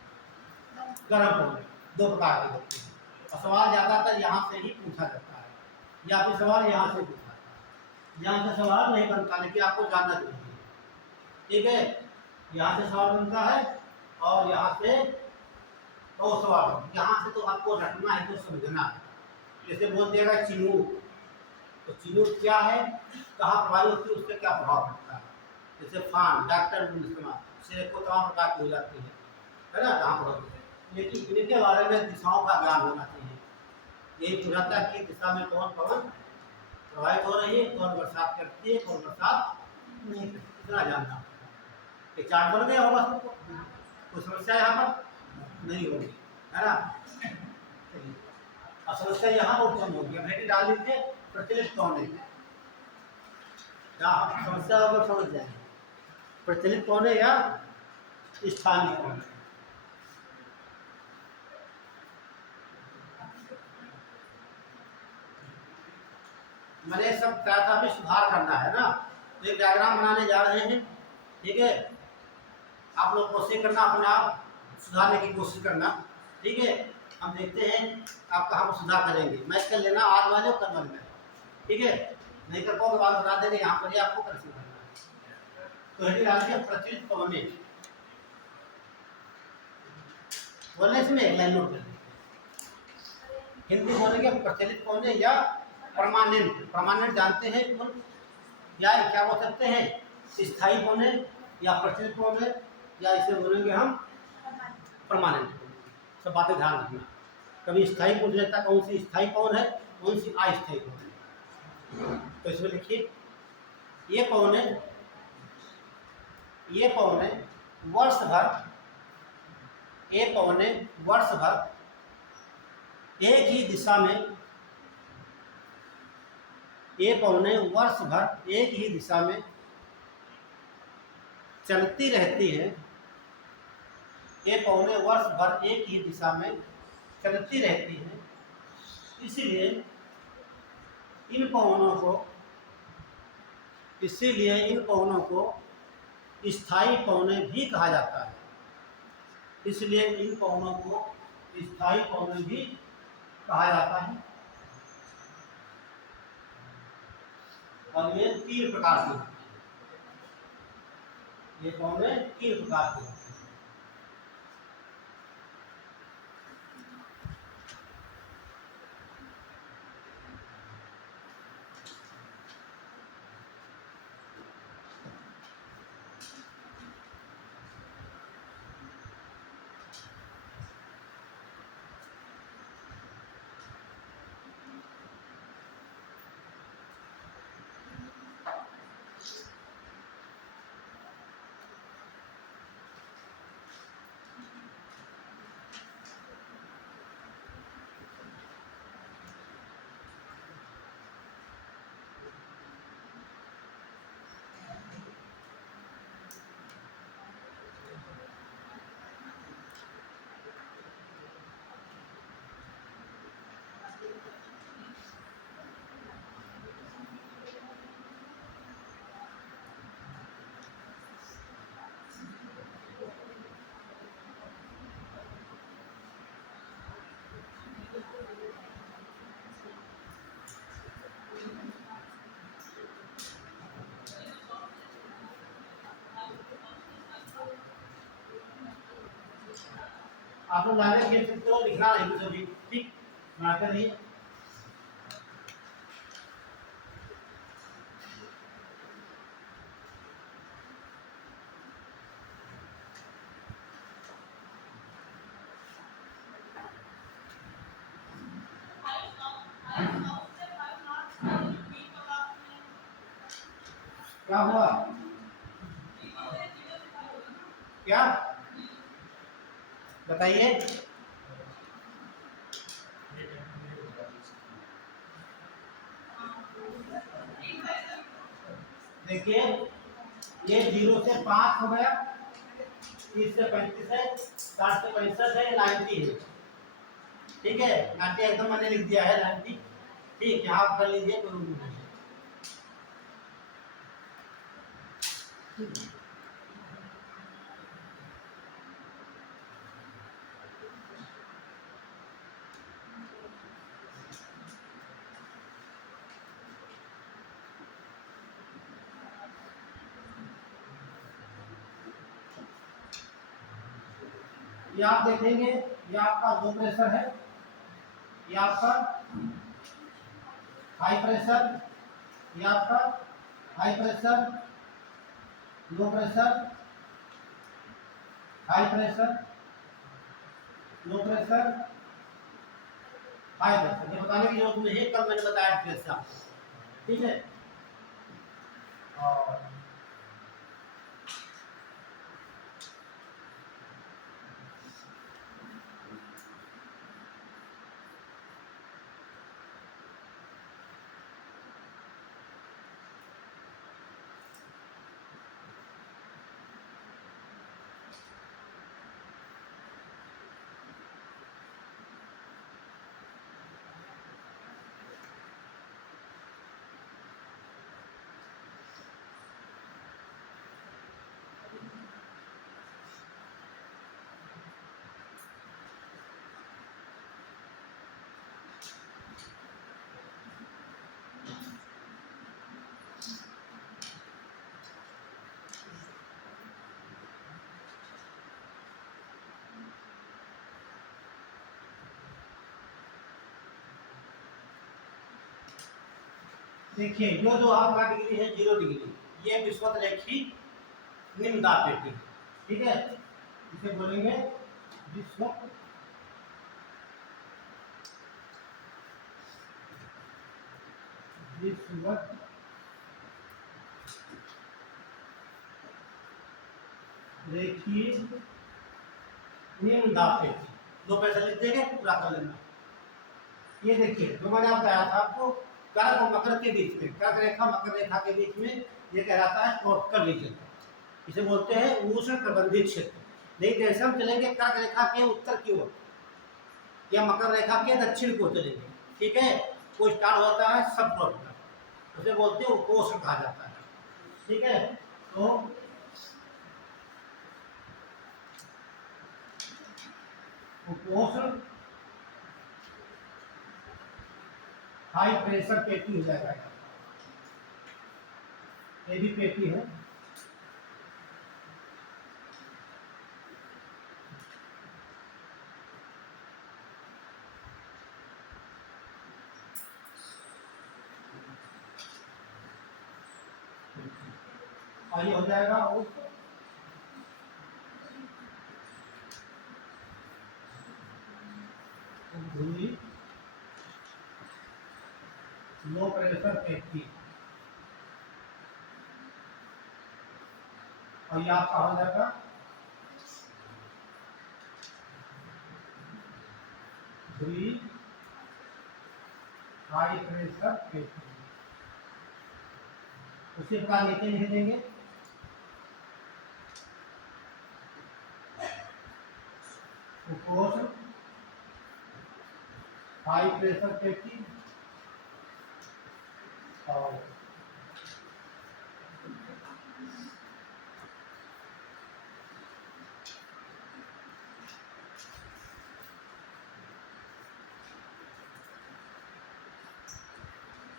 गर्म कौन है। दो प्रकार के होते हैं, और सवाल ज्यादातर यहाँ से ही पूछा जाता है, या फिर सवाल यहाँ से पूछा जाता है। यहाँ से सवाल नहीं बनता, लेकिन आपको जानना जरूरी है। ठीक है, यहाँ से सवाल बनता है और यहाँ से तो सवाल, यहाँ से तो आपको रटना है, तो समझना है। जैसे बोल दिया चिनूक, तो चिनूक क्या है, कहाँ प्रभावी होती है, उससे क्या प्रभाव पड़ता है। जैसे फान, डॉक्टर से को तमाम प्रकार की हो जाती है ना, कहाँ प्रभाव। लेकिन इनके बारे में दिशाओं का ज्ञान होना चाहिए। यही बुझाता है कि दिशा में कौन पवन प्रभावित हो रही है, कौन बरसात करती है, कौन बरसात नहीं करती, इतना जानना। एक चार्ट बन गया होगा सबको, कोई समस्या यहाँ पर नहीं होगी, है ना। अब समस्या यहाँ पर उत्पन्न होगी। अब हेडिंग डाल लीजिए प्रचलित कौन है, क्या समस्या होगा समझ जाएंगे। प्रचलित कौन है या स्थानीय कौन है। मैंने सब चार्ट भी सुधार करना है ना, तो एक डायग्राम बनाने जा रहे हैं। ठीक है, आप लोग कोशिश करना अपने आप सुधारने की कोशिश करना। ठीक है, हम देखते हैं आप कहाँ पर सुधार करेंगे। मैच कर लेना आज वाले और कल वाले में, ठीक है। नहीं कर पाओगे बात बता देंगे, यहाँ पर ही आपको करेक्शन करना है। तो हेडिंग डाल दिया प्रचलित पौने, बोलने से में एक लाइन नोट कर ली। हिंदी बोलेंगे प्रचलित पौने या परमानेंट। परमानेंट जानते हैं कौन, या क्या बोल सकते हैं, स्थायी पौने या प्रचलित पौने, या इसे बोलेंगे हम परमानेंट। सब बातें ध्यान रखना। कभी स्थायी पूछ लेता कौन सी स्थायी पौन है, कौन सी अस्थायी पौन है। तो इसमें लिखिए ये पौने, ये पौने वर्ष भर, ये पौने वर्ष भर एक ही दिशा में, ये पौने वर्ष भर एक ही दिशा में चलती रहती है। ये पौने वर्ष भर एक ही दिशा में चलती रहती है, इसलिए इन पौनों को, इसीलिए इन पौनों को स्थायी पौने भी कहा जाता है। इसलिए इन पौनों को स्थायी पौने भी कहा जाता है। और ये 3 प्रकार के होते हैं, ये पौने 3 प्रकार के होते हैं। आप लोग लाने खेल सकते हो, लिखना नहीं कुछ भी, ठीक बनाते रहिए। क्या हुआ, क्या बताइए। देखिए ये 0 से 5 हो गया, 30 से 35 है, 60 से 65 है, 90 है, ठीक है। 90 एकदम मैंने लिख दिया है 90, ठीक। यहाँ आप कर लीजिए, कोई नहीं। ये आप देखेंगे, ये आपका लो प्रेशर है, ये आपका हाई प्रेशर, ये आपका high pressure, low pressure, high pressure, low pressure, high pressure. ये बताने की जरूरत नहीं है, कल मैंने बताया डिटेल से आपको, ठीक है। और देखिए जो जो आपका डिग्री है 0 डिग्री, ये विषुवतरेखी निम्न दाब पेटी है, ठीक है। इसे बोलेंगे विषुवत विषुवत रेखी निम्न दाब पेटी। दो पैसा लिख देंगे, पूरा कर लेना। ये देखिए जो मैंने बताया था आपको, कर्क और मकर के बीच में, कर्क रेखा मकर रेखा के बीच में ये कहलाता है ट्रॉपिकल रीजन। इसे बोलते हैं उष्ण प्रबंधित क्षेत्र। नहीं जैसे हम चलेंगे कर्क रेखा के उत्तर की ओर या मकर रेखा के दक्षिण की ओर चलेंगे, ठीक है, वो स्टार्ट होता है सब ट्रॉपिकल, उसे बोलते हैं उपोष्ण कहा जाता है, ठीक है। तो उपोष्ण हाई प्रेशर पेटी हो जाएगा, ये भी पेटी है। और ये हो जाएगा लो प्रेशर पेटी, और ये आपका हो जाएगा हाई प्रेशर पेटी। उसी प्रकार नीचे लिख देंगे उपोष्ण हाई प्रेशर पेटी और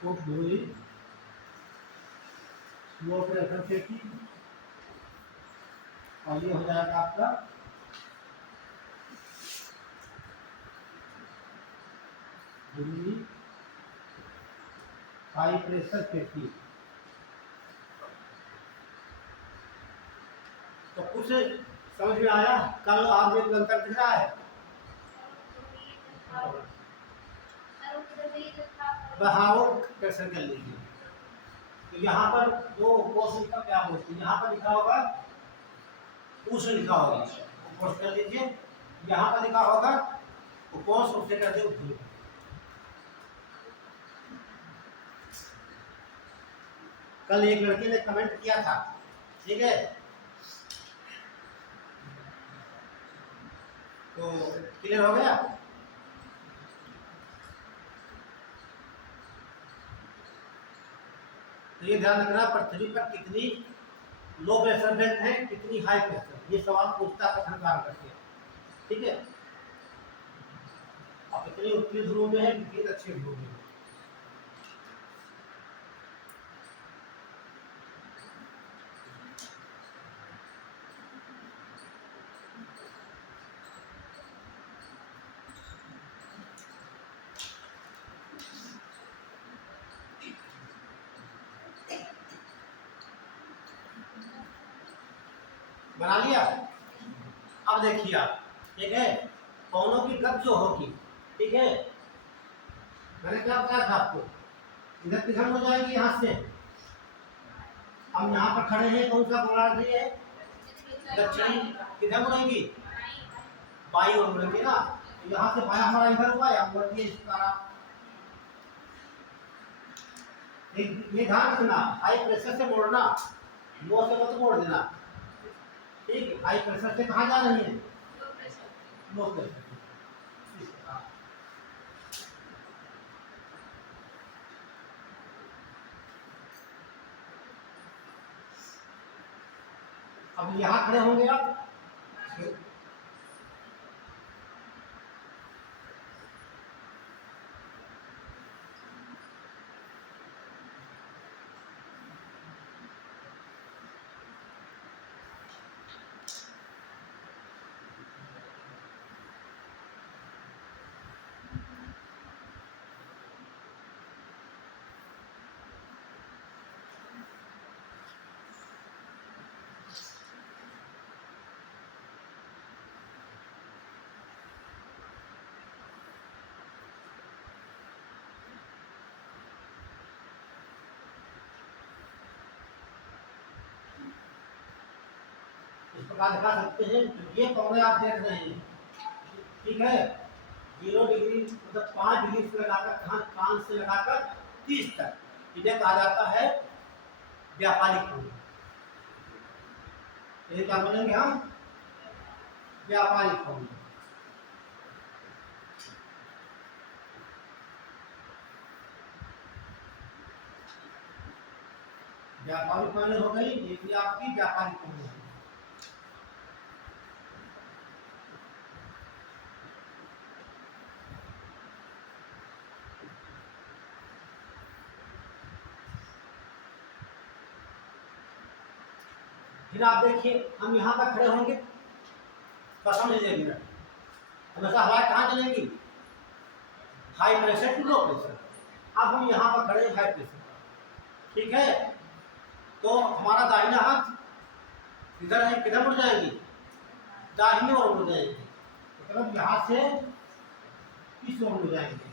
उपधुरी लो प्रेशर पेटी, और ये हो जाएगा आपका धुरी हाई प्रेशर पेटी। तो कुछ समझ में आया? कल आप एक अंतर दिख रहा है, हाँ वो कैसे कर लीजिए। तो यहाँ पर जो उपोष्ण का क्या बोलते हैं, यहाँ पर लिखा होगा उष्ण लिखा होगा, उपोष्ण कर लीजिए। यहाँ पर लिखा होगा उपोष्ण, उससे कर दे उद्धृत। कल एक लड़के ने कमेंट किया था, ठीक है, तो क्लियर हो गया। तो ये ध्यान रखना पृथ्वी पर कितनी लो प्रेशर बेल्ट है, कितनी हाई प्रेशर, ये सवाल पूछता है कथन कार्य करके, ठीक है। अब कितनी उत्तरी ध्रुव में है, कितनी दक्षिण ध्रुव में है। बना लिया? अब देखिए आप, ठीक है, कौनों की गति जो होगी, ठीक है, मैंने क्या बताया था आपको, इधर किधर हो जाएगी, यहाँ से हम यहाँ पर खड़े हैं, कौन सा गोलार्ध है, दक्षिणी, किधर मुड़ेंगी, बाई ओर मुड़ेंगे ना। यहाँ से बाया हमारा इधर हुआ या मुड़ती है इस तरह। ये ध्यान रखना, हाई प्रेशर से मोड़ना, लो से मत मोड़ देना, ठीक। हाई प्रेशर से कहाँ जा रही है, लो प्रेशर। अब यहाँ खड़े होंगे आप, प्रकार दिखा सकते हैं। तो ये कौन आप देख रहे हैं, ठीक है, 0 डिग्री मतलब 5 डिग्री से लगाकर 5 से लगाकर 30 तक इन्हें कहा जाता है व्यापारिक कोण। ये क्या बोलेंगे हम, व्यापारिक कोण। व्यापारिक कोण हो गई, ये भी आपकी व्यापारिक कोण है। फिर आप देखिए, हम यहाँ पर खड़े होंगे तो समझ लीजिए मिनट, हमेशा हवा कहाँ चलेगी, high pressure to low pressure. अब हम यहाँ पर खड़े हाई प्रेशर, ठीक है, तो हमारा दाहिना हाथ इधर है, किधर मुड़ जाएंगी, दाहिनी ओर मुड़ जाएंगे, मतलब यहाँ से इस ओर मुड़ जाएंगे।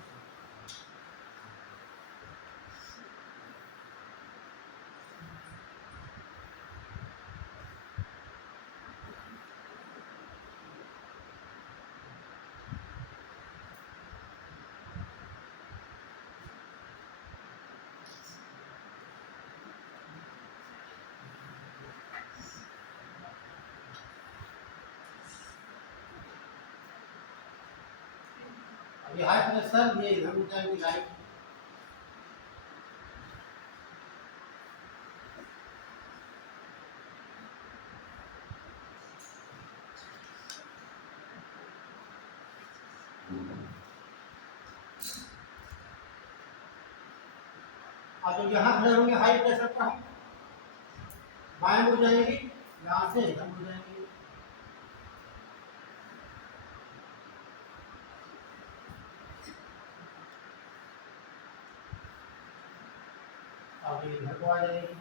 ये हाई प्रेशर, ये इधर मुड़ जाएंगी लाइट। अब जब यहाँ खड़े होंगे हाई प्रेशर पर, हम बाएं मुड़ जाएंगी, यहाँ से इधर मुड़ जाएंगे। अब ये इधर को आ जाएगी।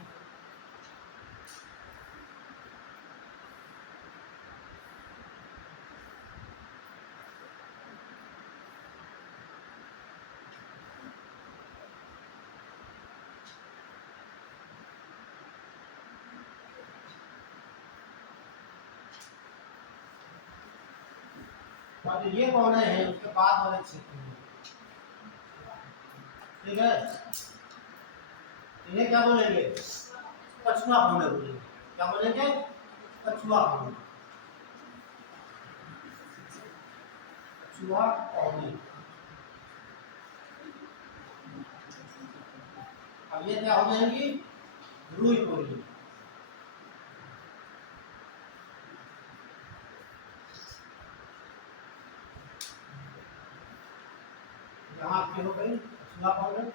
और ये कोने हैं उसके बाद वाले क्षेत्र में, ठीक है, इन्हें क्या बोलेंगे, पछुआ कोने बोलेंगे। क्या बोलेंगे, पछुआ कोने, पछुआ कोने। अब ये क्या हो जाएंगी, ध्रुवी कोने। यहाँ आपकी हो गई पछुआ कोने।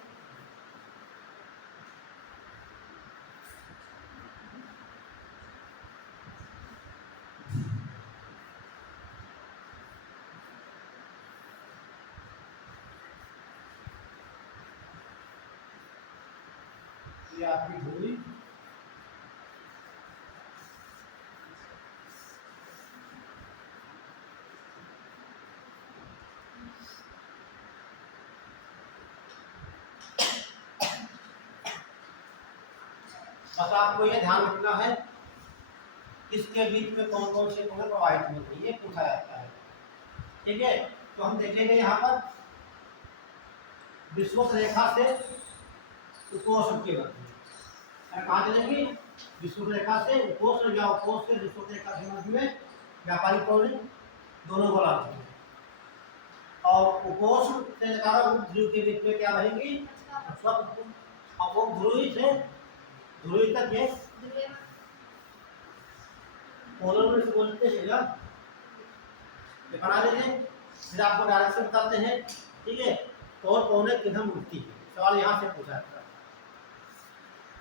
ये आपकी ध्रुवी, बस आपको ये ध्यान रखना है किसके बीच में कौन कौन से कोने प्रवाहित होते हैं, ये पूछा जाता है, ठीक है। तो हम देखेंगे यहाँ पर विषुवत रेखा से उपोष्ण के मध्य, कहाँ चलेंगी, विषुवत रेखा से उपोष्ण या उपोष्ण से विषुवत रेखा के मध्य में व्यापारिक कोण दोनों गोलार्ध हैं। और उपोष्ण से लेकर ध्रुव के बीच में क्या रहेंगी, और वो ध्रुवी से ध्रुवी तक ये पोलर में बोलते हैं ना, ये बना लीजिए। फिर आपको डायरेक्शन बताते हैं, ठीक है, और कोने किधर मुड़ती है, सवाल यहाँ से पूछा जाता है।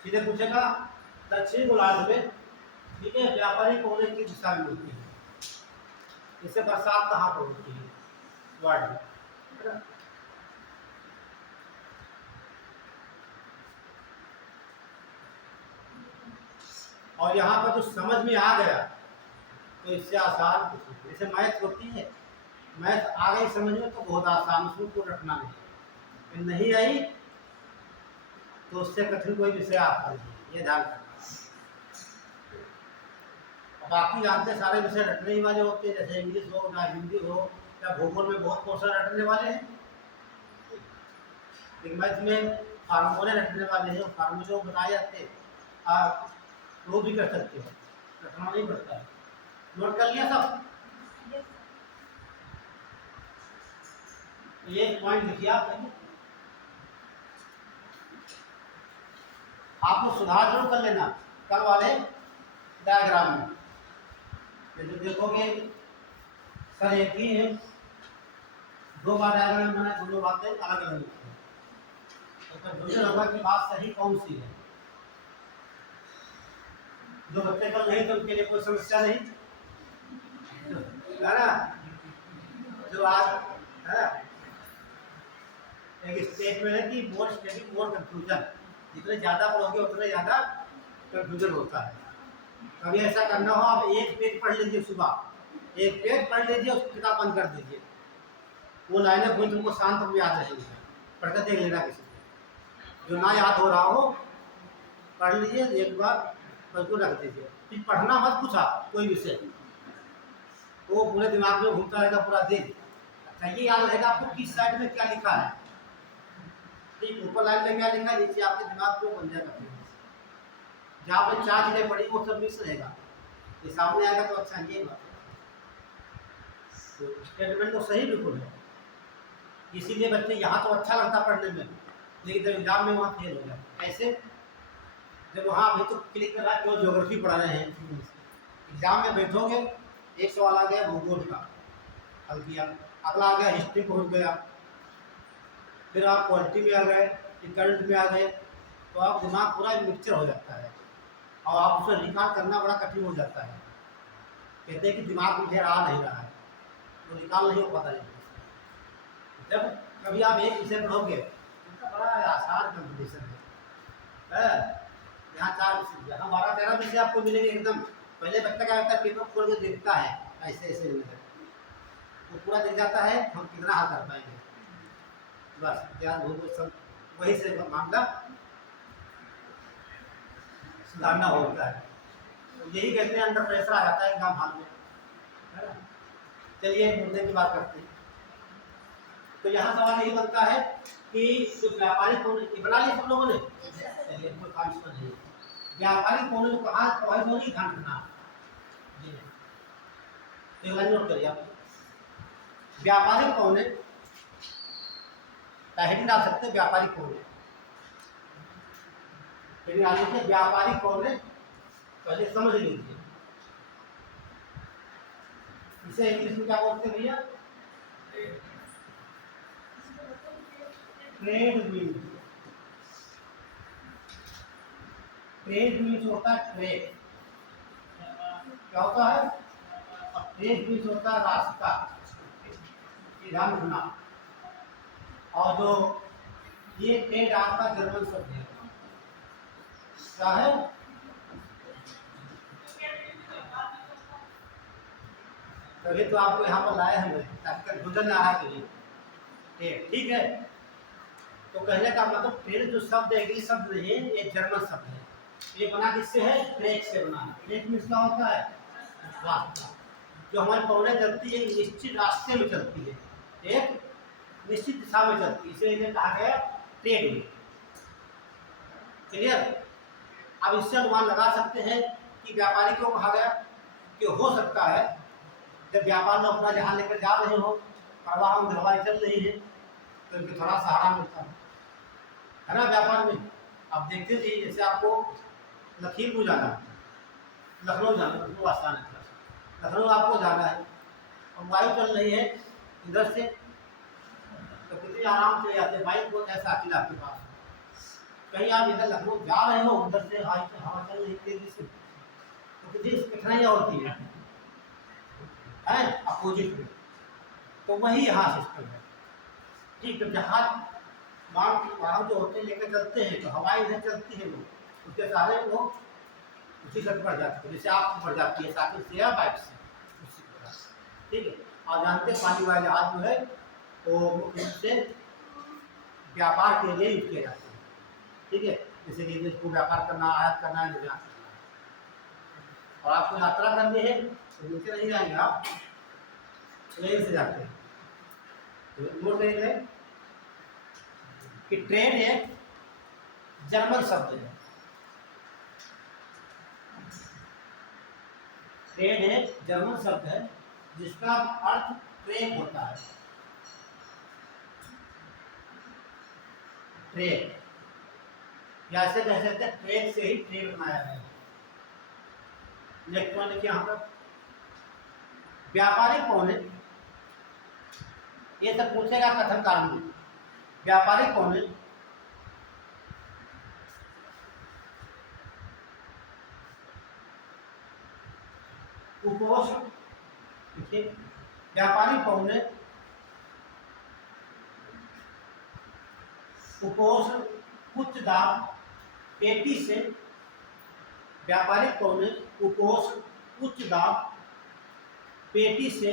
सीधे पूछेगा दक्षिण गोलार्ध में, ठीक है, व्यापारिक कोने की दिशा में मुड़ती है, इससे बरसात कहाँ पर होती है, वर्ल्ड में, है ना। और यहाँ पर जो समझ में आ गया तो इससे आसान कुछ नहीं। जैसे मैथ होती है, मैथ आ गई समझ में तो बहुत आसान, उसमें कोई रखना नहीं, नहीं आई तो उससे कठिन कोई विषय आता नहीं, ये ध्यान रखना। बाकी जानते सारे विषय रटने ही वाले होते हैं, जैसे इंग्लिश हो या हिंदी हो या भूगोल में बहुत क्वेश्चन रटने वाले हैं। लेकिन मैथ में फार्मूले रटने वाले हैं, फार्मूले बताए जाते हैं, आप वो भी कर सकते हो, रटना नहीं पड़ता है। नोट कर लिया सब? ये पॉइंट लिखिए आप पहले, आपको सुधार जरूर कर लेना कल वाले डायग्राम में। जैसे देखोगे सर एक ही है, दो बार डायग्राम बना, दोनों बातें अलग अलग लिखी है, तो कंफ्यूजन होगा कि बात सही कौन सी है। जो बच्चे कल नहीं तो उनके लिए कोई समस्या नहीं है ना। जो आज है ना, एक स्टेटमेंट है कि मोर स्टडी मोर कंफ्यूजन, जितने ज़्यादा पढ़ोगे उतने ज़्यादा कंफ्यूजन होता है। कभी ऐसा करना हो, आप एक पेज पढ़ लीजिए, सुबह एक पेज पढ़ लीजिए, उसकी किताब बंद कर दीजिए, वो लाइनें कोई तुमको शांत में याद रहेगी, पढ़कर देख लेना किसी को। जो ना याद हो रहा हो पढ़ लीजिए एक बार, उसको रख दीजिए, फिर पढ़ना मत कुछ आप कोई विषय, वो पूरे दिमाग में घूमता रहेगा पूरा दिन। अच्छा ये याद रहेगा आपको किस साइड में क्या लिखा है, ठीक ऊपर लाइन में क्या लिखा है, नीचे आपके दिमाग में बन जाएगा। जहाँ पे चार चीजें पड़ी वो सब मिक्स रहेगा, ये सामने आएगा तो अच्छा ये बात। तो स्टेटमेंट तो सही बिल्कुल है, इसीलिए बच्चे यहाँ तो अच्छा लगता पढ़ने में, लेकिन जब एग्जाम में वहाँ फेल हो जाए। कैसे? जब वहाँ अभी तो क्लिक कर रहा है, क्यों ज्योग्राफी पढ़ा रहे हैं, एग्जाम में बैठोगे एक सवाल आ गया भूगोल का, हल किया, अगला आ गया हिस्ट्री पहुँच गया, फिर आप पॉलिटी में आ गए, करंट में आ गए, तो आप दिमाग पूरा मिक्सचर हो जाता है और आप उसे रिकॉल करना बड़ा कठिन हो जाता है। कहते हैं कि दिमाग मुझे आ नहीं रहा है, तो निकाल नहीं हो पाता है। जब कभी आप एक विषय पढ़ोगे तो बड़ा आसान कंपटीशन है, यहाँ 4 विषय, यहाँ 12-13 विषय आपको मिलेंगे एकदम। पहले बच्चा क्या करता है, पेपर खोल के देखता है ऐसे ऐसे तो पूरा दिख जाता है, हम कितना हल कर पाएंगे, बस ज्ञान भूगोल सब वही से मामला सुधारना होता है। तो यही कहते हैं अंडर प्रेशर आ जाता है एग्जाम हॉल में, है ना। चलिए मुद्दे की बात करते हैं। तो यहाँ सवाल यही बनता है कि जो व्यापारिक होने बना लिया सब लोगों ने, चलिए कोई काम नहीं, व्यापारिक होने को कहाँ प्रभावित होने की ध्यान रखना, एक लाइन नोट करिए आप। व्यापारिक होने हेडिंग डाल सकते हैं, व्यापारिक होने, लेकिन आगे से व्यापारिक होने पहले समझ लीजिए, इसे इंग्लिश में क्या बोलते हैं भैया, ट्रेड मीन्स। ट्रेड मीन्स होता है ट्रेड, क्या होता है, और ट्रेड मीन्स होता है रास्ता, ध्यान रखना। और जो ये ट्रेड आपका जर्मन शब्द है, क्या है, तभी तो आपको यहाँ पर लाए हैं ताकि कंफ्यूजन ना आया करिए, ठीक है। तो कहने का मतलब ट्रेड जो शब्द है इंग्लिश शब्द नहीं है, ये जर्मन शब्द है। ये बना किससे है, ट्रैक से बना है। ट्रैक में क्या होता है, रास्ता, जो हमारी पौड़े चलती है निश्चित रास्ते में चलती है, एक निश्चित दिशा में चलती है, इसलिए इन्हें कहा गया ट्रेड में। क्लियर? अब इससे अनुमान लगा सकते हैं कि व्यापारी क्यों कहा गया, कि हो सकता है जब व्यापार में अपना जहां लेकर जा रहे हो, प्रवाह में हवाएं चल रही है, तो इनके थोड़ा सहारा मिलता है ना व्यापार में। अब देखते थे जैसे आपको लखीमपुर जाना है, लखनऊ जाना, लखनऊ आसान है, लखनऊ आपको जाना है और वायु चल रही है इधर से, तो कितने आराम से जाते हैं, बाइक बहुत ऐसा अकेला आपके पास। कहीं आप इधर लखनऊ जा रहे हो, उधर से हवा चल रही तेजी से, तो कितनी कठिनाइयाँ होती है अपोजिट में। तो वही यहाँ सिस्टम है, ठीक है। जहाज वहाँ जो होते हैं लेकर चलते हैं, तो हवाएं इधर चलती है, लोग उसके सारे वो उसी तक बढ़ जाते हैं, जैसे आप बढ़ जाती है साइकिल से या बाइक से, उसी प्रकार, ठीक है। और जानते हैं पानी वाले जहाज जो है वो मुख्य रूप से व्यापार के लिए यूज किए जाते हैं, ठीक है। जैसे कि इसको व्यापार करना, आयात करना, निर्यात करना। और आपको यात्रा करनी है तो नीचे नहीं जाएंगे आप, ट्रेन से जाते हैं। तो नोट करेंगे कि ट्रेन एक जर्मन शब्द है। ट्रेन एक जर्मन शब्द है जिसका अर्थ ट्रेन होता है। ट्रेन या ऐसे कह सकते हैं ट्रेन से ही ट्रेन बनाया गया। नेक्स्ट वन देखिए यहाँ पर व्यापारिक पौने, ये सब पूछेगा कथन काल में। व्यापारिक पौने उपोष्ण, देखिए व्यापारिक पौने उपोष्ण उच्च दाब पेटी से, व्यापारिक पौने उपोष्ण उच्च दाब पेटी से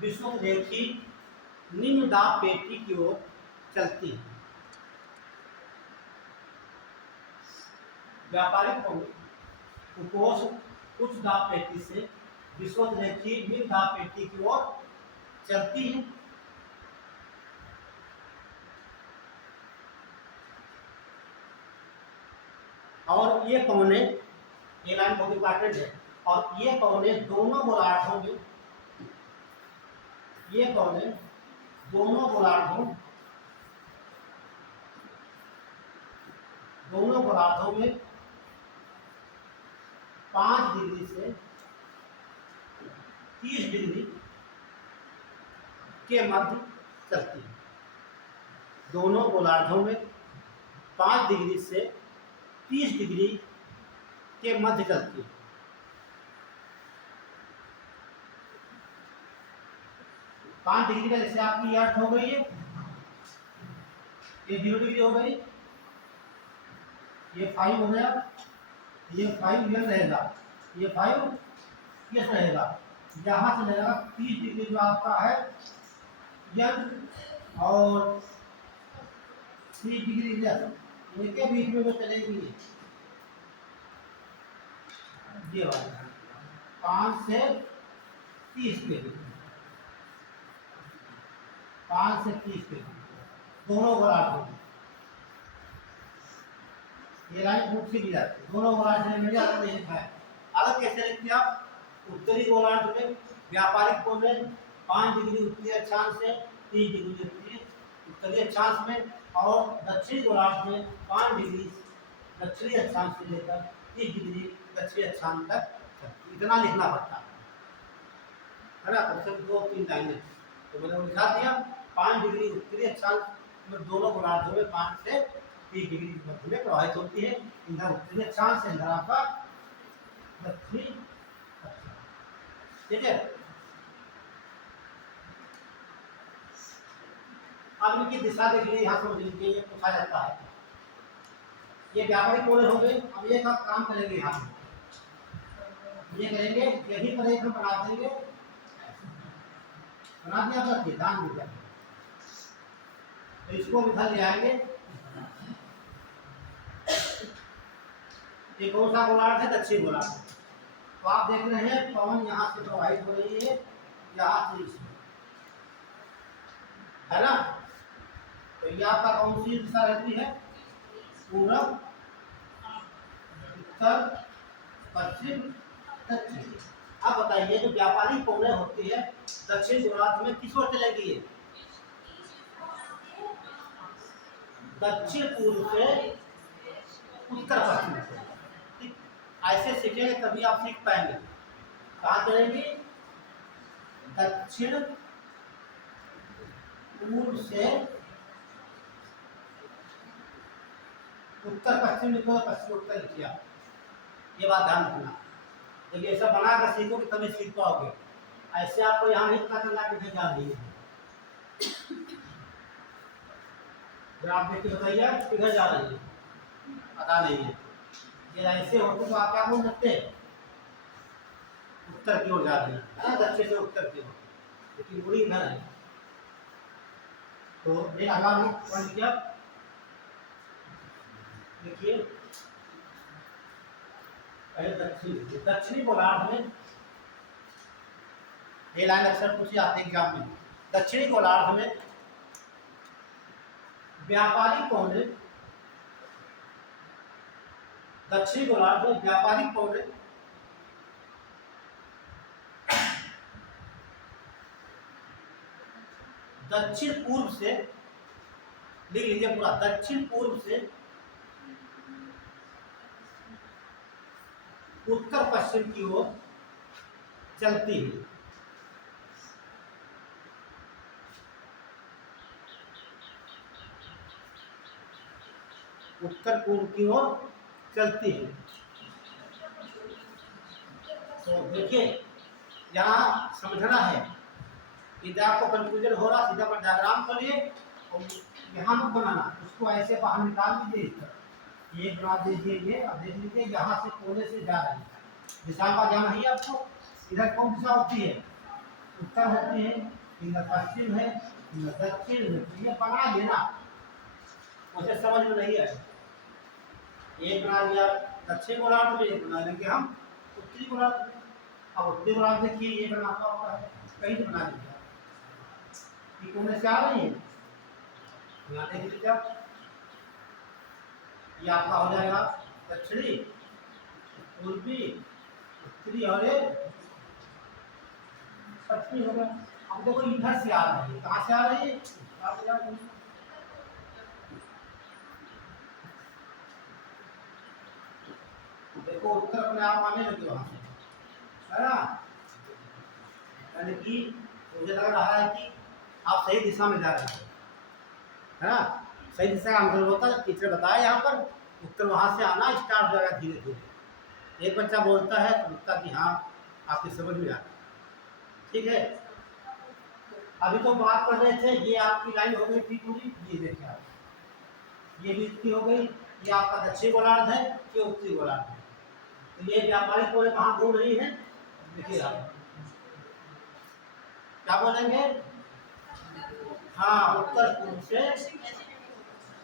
विषुवरेखी निम्न दाब पेटी की ओर चलती है। व्यापारिक पौने उपोष्ण उच्च दाब पेटी से विषुवरेखी निम्न दाब पेटी की ओर चलती है। और ये पौने, ये लाइन बहुत इंपॉर्टेंट है, और ये पौने दोनों गोलार्धों में, ये पौने दोनों गोलार्धों में 5 डिग्री से 30 डिग्री के मध्य चलती है। दोनों गोलार्धों में 5 डिग्री से 30 डिग्री के मध्य चलती है। 5 डिग्री का जैसे आपकी अर्थ हो गई है, ये 0 डिग्री हो गई, ये 5 हो गया, ये 5 ये रहेगा, ये 5 ये रहेगा। यहाँ से रहेगा 30 डिग्री जो आपका है यन, और 3 डिग्री इनके बीच में जो चलेगी ये वाला 5 से 30 के बीच, 5 से 30 के बीच दोनों गोलार्धों में ये लाइन फूट सी दी जाती है। दोनों गोलार्ध में मेरे अलग नहीं लिखा है। अलग कैसे लिखते हैं आप? उत्तरी गोलार्ध में व्यापारिक पौने 5 डिग्री उत्तरी अक्षांश से 30 डिग्री उत्तरी अक्षांश में, और दक्षिणी गोलार्ध में 5 डिग्री दक्षिणी अक्षांश से लेकर 30 डिग्री दक्षिणी अक्षांश तक। इतना लिखना पड़ता है ना, कम से कम 2-3 लाइनें। तो मैंने लिखा दिया 5 डिग्री उत्तरी अक्षांश में दोनों गोलार्धों में 5 से 30 डिग्री मध्य में प्रवाहित होती है। इधर उत्तरी अक्षांश से इधर आपका दक्षिणी अक्षांश, ठीक है। अब इनकी दिशा देख लीजिए, यहाँ समझ लीजिए, ये पूछा जाता है। ये व्यापारिक कोण हो गए। अब ये का काम करेंगे, यहाँ ये करेंगे, यही पर एक हम बना देंगे, बना दिया तो ध्यान दीजिए। तो इसको इधर ले आएंगे। ये कौन सा गोलार्ध है? दक्षिण गोलार्ध। तो आप देख रहे हैं पवन यहाँ से प्रवाहित हो रही है, यहाँ से इसमें, है ना। तो ये आपका कौन सी दिशा रहती है? पूरब, उत्तर, पश्चिम, दक्षिण। अब बताइए जो व्यापारिक कोने होती है दक्षिण गोलार्ध में किस ओर चलेगी? ये दक्षिण पूर्व से उत्तर पश्चिम से। ठीक, ऐसे सीखेंगे तभी आप सीख पाएंगे। कहाँ चलेंगी? दक्षिण पूर्व से उत्तर पश्चिम लिखो, पश्चिम उत्तर लिखिए। ये बात ध्यान रखना। जब ये सब बना कर सीखोगे तभी सीख पाओगे। ऐसे आपको यहाँ नहीं पता चलना कि जा रही है। जब आप देख के बताइए किधर जा रही है, पता नहीं है। ये ऐसे होते तो आप क्या बोल सकते हैं? उत्तर की ओर जा रही है, दक्षिण से उत्तर की ओर, लेकिन पूरी इधर है। तो ये अगला पॉइंट किया देखिए पहले दक्षिणी गोलार्ध में ये लाइन अक्सर पूछी जाती है एग्जाम में। दक्षिणी गोलार्ध में व्यापारिक पौधे, दक्षिणी गोलार्ध में व्यापारिक पौधे दक्षिण पूर्व से, लिख लीजिए पूरा, दक्षिण पूर्व से उत्तर पश्चिम की ओर चलती है। उत्तर पूर्व की ओर चलती है। तो देखिए यहाँ समझना है, यदि आपको कंफ्यूजन हो रहा सीधा पर डायग्राम करिए और यहाँ पर बनाना, उसको ऐसे बाहर निकाल दीजिए, ये बना दीजिए ये, और देख लीजिए यहाँ से कोने से जा रही है, दिशा का जाना ही आपको। इधर कौन दिशा होती है? उत्तर होती है, इधर पश्चिम है, इधर दक्षिण है। ये बना देना, उसे समझ में नहीं आए। एक बना लिया दक्षिण गोलार्ध में, एक बना लेंगे हम उत्तरी गोलार्ध में। अब उत्तरी गोलार्ध देखिए ये बनाता होता है, कहीं से बना दीजिए, ये कोने से आ रही है, यहाँ देख लीजिए आप, ये आपका हो जाएगा दक्षिणी, पूर्वी, उत्तरी और पश्चिमी हो गया। अब देखो इधर से आ रही है, कहाँ से आ रही है? देखो उत्तर अपने आप आने लगे वहां से, है ना? यानी कि मुझे लग रहा है कि आप सही दिशा में जा रहे हैं, है ना? सही दिशा का मतलब होता है, टीचर बताया यहाँ पर उत्तर वहां से आना स्टार्ट हो जाएगा धीरे धीरे। एक बच्चा बोलता है तो लगता कि हाँ आपकी समझ में आ रहा, ठीक है। अभी तो बात कर रहे थे, ये आपकी लाइन हो गई थी पूरी, ये देखिए आप, ये भी इसकी हो गई, ये आपका दक्षिण गोलार्ध है, ये उत्तरी गोलार्ध है। तो ये व्यापारिक पौधे कहाँ घूम रही है? देखिए आप क्या बोलेंगे? हाँ, उत्तर पूर्व से,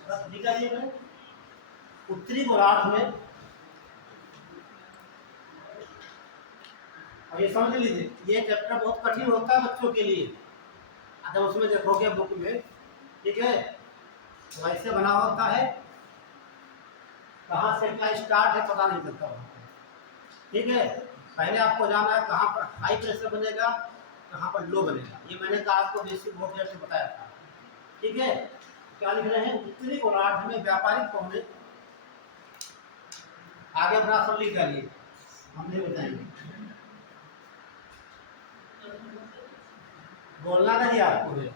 बस निकालिए में उत्तरी गोलार्ध में। और ये समझ लीजिए, ये चैप्टर बहुत कठिन होता है बच्चों के लिए, अगर उसमें देखोगे बुक में, ठीक है, तो ऐसे बना होता है, कहाँ से क्या स्टार्ट है पता नहीं चलता होता, ठीक है। पहले आपको जाना है कहाँ पर हाई प्रेशर बनेगा, कहाँ पर लो बनेगा, ये मैंने कहा आपको बेसिक बोर्ड से बताया था, ठीक है। क्या लिख रहे हैं? उत्तरी गोलार्ध में व्यापारिक पौधे, आगे अपना सब लिख डालिए, हम नहीं बताएंगे, बोलना नहीं आपको है।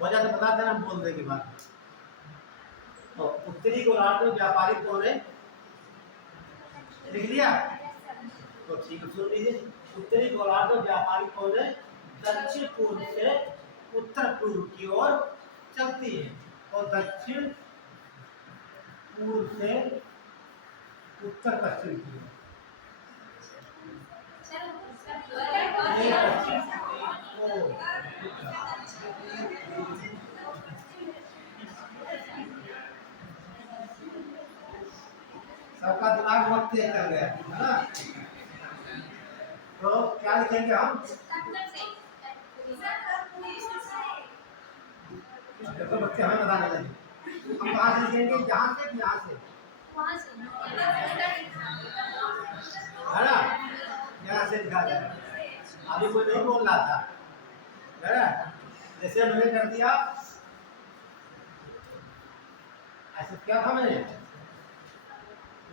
वजह तो बता देना बोल दे के बाद। तो उत्तरी गोलार्ध में व्यापारिक पौधे लिख लिया, तो ठीक है सुन लीजिए, उत्तरी गोलार्ध में व्यापारिक पौधे दक्षिण पूर्व से उत्तर पूर्व की ओर चलती है, और दक्षिण पूर्व से उत्तर पश्चिम की ओर। सबका दिमाग वक्त चल गया, है ना? तो क्या लिखेंगे हम? देखो बच्चे हमें बताने लगे, हम कहाँ से लिखेंगे? जहाँ से, यहाँ से, है ना? यहाँ से लिखा जाए। अभी कोई नहीं बोल रहा था, है ना? जैसे मैंने कर दिया, ऐसे क्या था मैंने?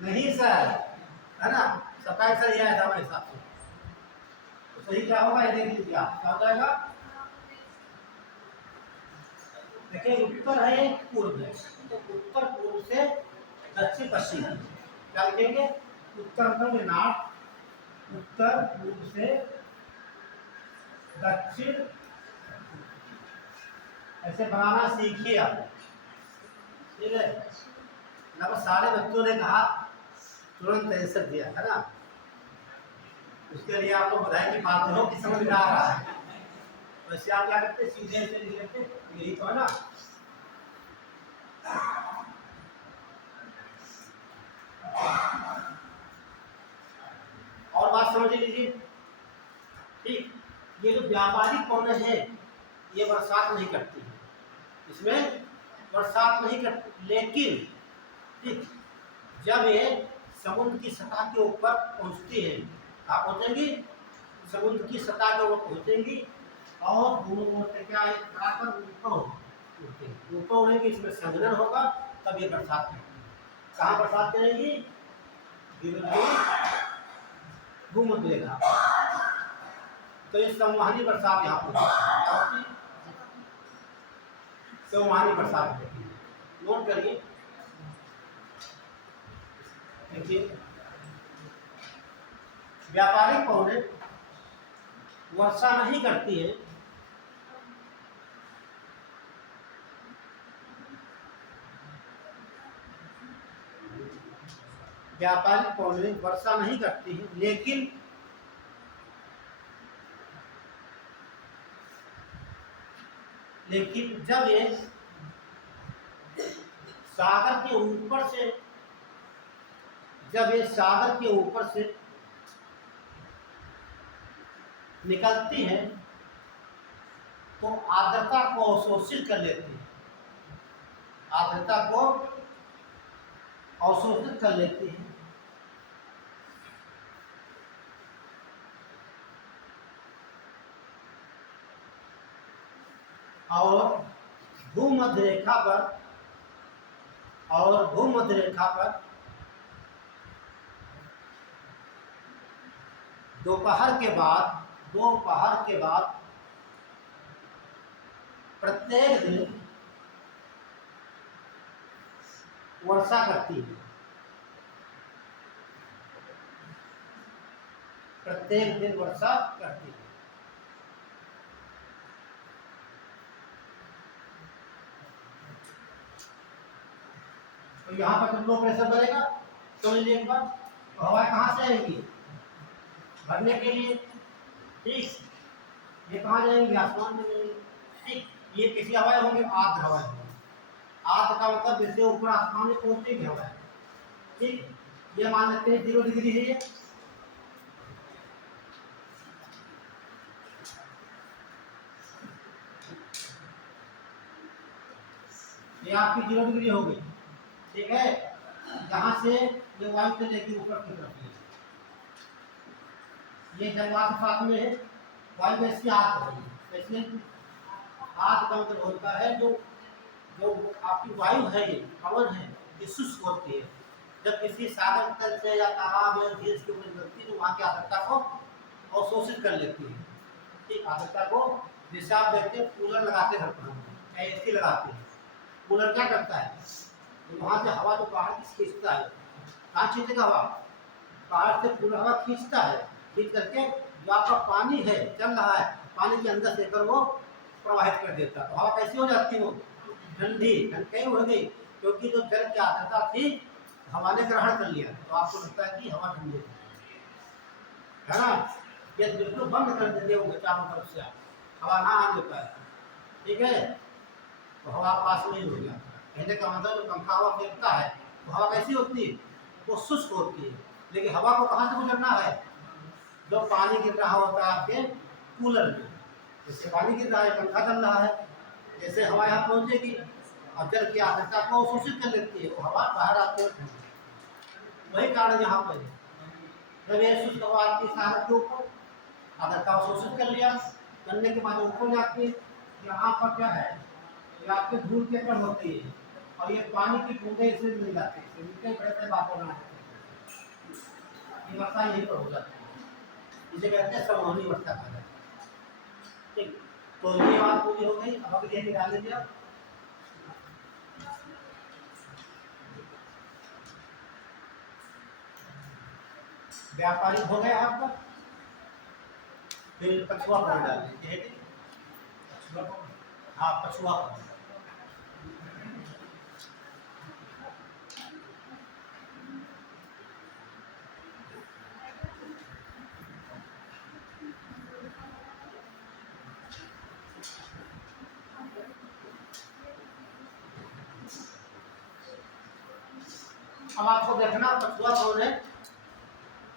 नहीं सर, है ना? सबका सही आया था हमारे हिसाब से, तो सही क्या होगा ये देख लीजिए आप, क्या हो जाएगा? देखिए उत्तर है पूर्व है, तो उत्तर पूर्व से दक्षिण पश्चिम, क्या लिखेंगे? उत्तर में नॉर्थ, उत्तर पूर्व से दक्षिण, ऐसे बनाना सीखिए आप, ठीक है। लगभग सारे बच्चों ने कहा, तुरंत आंसर दिया, है ना? उसके लिए आपको बधाई की बात हो कि समझ में आ रहा है, वैसे आप क्या करते सीधे ऐसे लिख लेते, यही तो है ना। और बात समझ लीजिए, ठीक। ये जो व्यापारिक पौधे हैं ये बरसात नहीं करती है, इसमें बरसात नहीं करती, लेकिन ठीक जब ये समुद्र की सतह के ऊपर पहुंचती है, आप पहुंचेंगी समुद्र की सतह के ऊपर पहुंचेंगी और दोनों ओर से क्या है बराबर ऊपर उड़ेंगी, इसमें संघनन होगा, तब ये बरसात करती है। कहाँ बरसात करेंगी? भूमध्य रेखा। तो ये संवहनी बरसात यहाँ पर संवहनी बरसात होती है। नोट करिए, देखिए व्यापारिक पौधे वर्षा नहीं करती है, व्यापारिक पौधे वर्षा नहीं करती है, लेकिन जब ये सागर के ऊपर से निकलती है तो आर्द्रता को अवशोषित कर लेती है, आर्द्रता को अवशोषित कर लेती है। और भूमध्य रेखा पर दोपहर के बाद प्रत्येक दिन वर्षा करती है, प्रत्येक दिन वर्षा करती है। तो यहाँ पर जब लो प्रेशर बढ़ेगा तो एक बार तो हवा कहाँ से आएगी? भरने के लिए, ठीक। ये कहाँ जाएंगे? आसमान में जाएंगे, ठीक। ये किसी हवाएं होंगे? आर्द्र हवाएं होंगी। आर्द्र का मतलब जैसे ऊपर आसमान में पहुंचेगी हवाएं, ठीक। ये मान लेते हैं 0 डिग्री है, ये आपकी 0 डिग्री होगी, ठीक है। यहाँ से ये वायु चलेगी ऊपर की तरफ, ये जलवायु साथ में है, वायु ऐसी आग रही है, इसलिए आग का मतलब होता है जो आपकी वायु है, ये पवन है, ये शुष्क होती है। जब किसी सागर तल से या तालाब या झील के ऊपर लगती है तो वहाँ की आर्द्रता को अवशोषित कर लेती है, ठीक। आर्द्रता को जैसे आप देखते हैं कूलर लगाते घर पर या एसी लगाते हैं, कूलर क्या करता है? तो वहाँ से हवा जो बाहर की खींचता है, कहाँ खींचेगा हवा? बाहर से पूरा हवा खींचता है, खींच करके जो आपका पानी है चल रहा है, पानी के अंदर से कर वो प्रवाहित कर देता है। तो हवा कैसी हो जाती है? वो ठंडी क्यों हो गई? क्योंकि जो जल की आर्द्रता थी हवा ने ग्रहण कर लिया, तो आपको लगता है कि हवा ठंडी है ना। ये बिल्कुल बंद कर देते होंगे चारों तरफ से, हवा ना आने पाए, ठीक है। तो हवा पास नहीं हो गया, कहने का मतलब जो पंखा हवा फेंकता है तो हवा कैसी होती है? वो शुष्क होती है। लेकिन हवा को कहाँ से गुजरना है? जो पानी गिर रहा होता है आपके कूलर में, जैसे पानी गिर रहा है, पंखा चल रहा है, जैसे हवा यहाँ पहुँचेगी और जल की आर्द्रता को अवशोषित कर लेती है, तो हवा बाहर आती है। वही कारण यहाँ पर है, जब ये शुष्क हवा आती है सागर के ऊपर, आर्द्रता अवशोषित कर लिया, करने के बाद ऊपर जाती है, यहाँ पर क्या है? ये आपके धूल के कण होती है और ये पानी की बूंदें इसमें मिल जाती है, मिलकर बड़े बड़े बादल बना देते हैं। ये वर्षा यहीं पर हो जाती है, इसे कहते हैं संवहनी वर्षा कहा जाता है, ठीक। तो ये बात पूरी हो गई। अब अगली निकाल लीजिए आप। व्यापारिक हो गया आपका, फिर पछुआ पर डाल लीजिए, हाँ पछुआ पर। अब आपको देखना पछुआ कौन है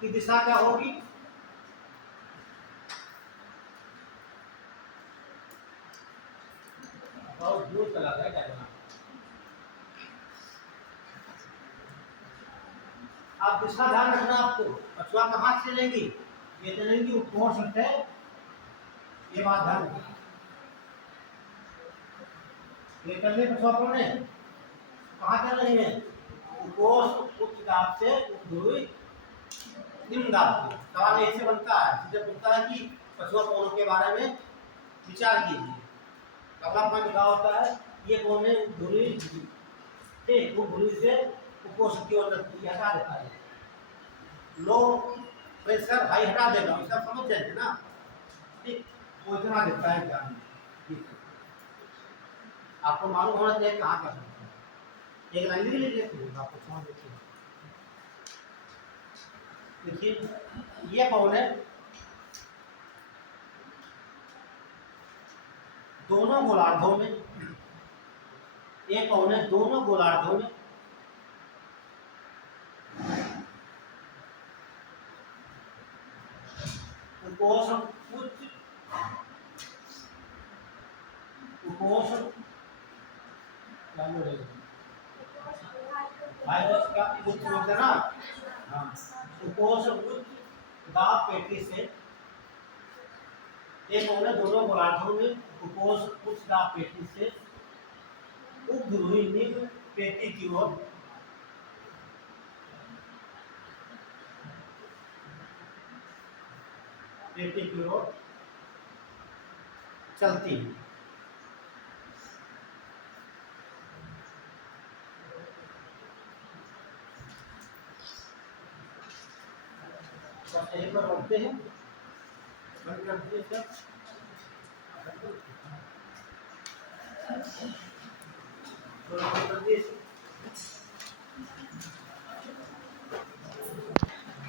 की दिशा क्या होगी। बहुत दूर चला गया डायग्राम। आप दिशा ध्यान रखना, आपको पछुआ कहाँ से लेंगी, ये चलेंगी उपकोष से, ये बात ध्यान रखना। ये चल रही पछुआ कौन है, कहाँ चल रही है, उपकोष उच्च दाब से उपध्रुवी निम्न दाब से। सवाल ऐसे बनता है, सीधे पूछता है कि पछुआ कोणों के बारे में विचार कीजिए। अगला पॉइंट क्या होता है, ये कोण है उपध्रुवी, ठीक उपध्रुवी से उपकोष की ओर हटा देता है। लो प्रेशर हाई हटा देगा, सब समझ जाएंगे ना, ठीक वो इतना देता है क्या, आपको मालूम होना चाहिए कहाँ कर सकते हैं। एक लाइन लिख लीजिए आपको समझ देखिए ये कौन है, दोनों गोलार्धों में, एक कौन है दोनों गोलार्धों में उपकोष उच्च उपकोष क्या उच्च बोलते हैं ना, हाँ उपकोष उच्च दाब पेटी से, एक कौन है दोनों गोलार्धों में उपकोष उच्च दाब पेटी से उपध्रुवी निम्न पेटी की ओर चलती है। बस यहीं पर रखते हैं, बंद कर दिए सब।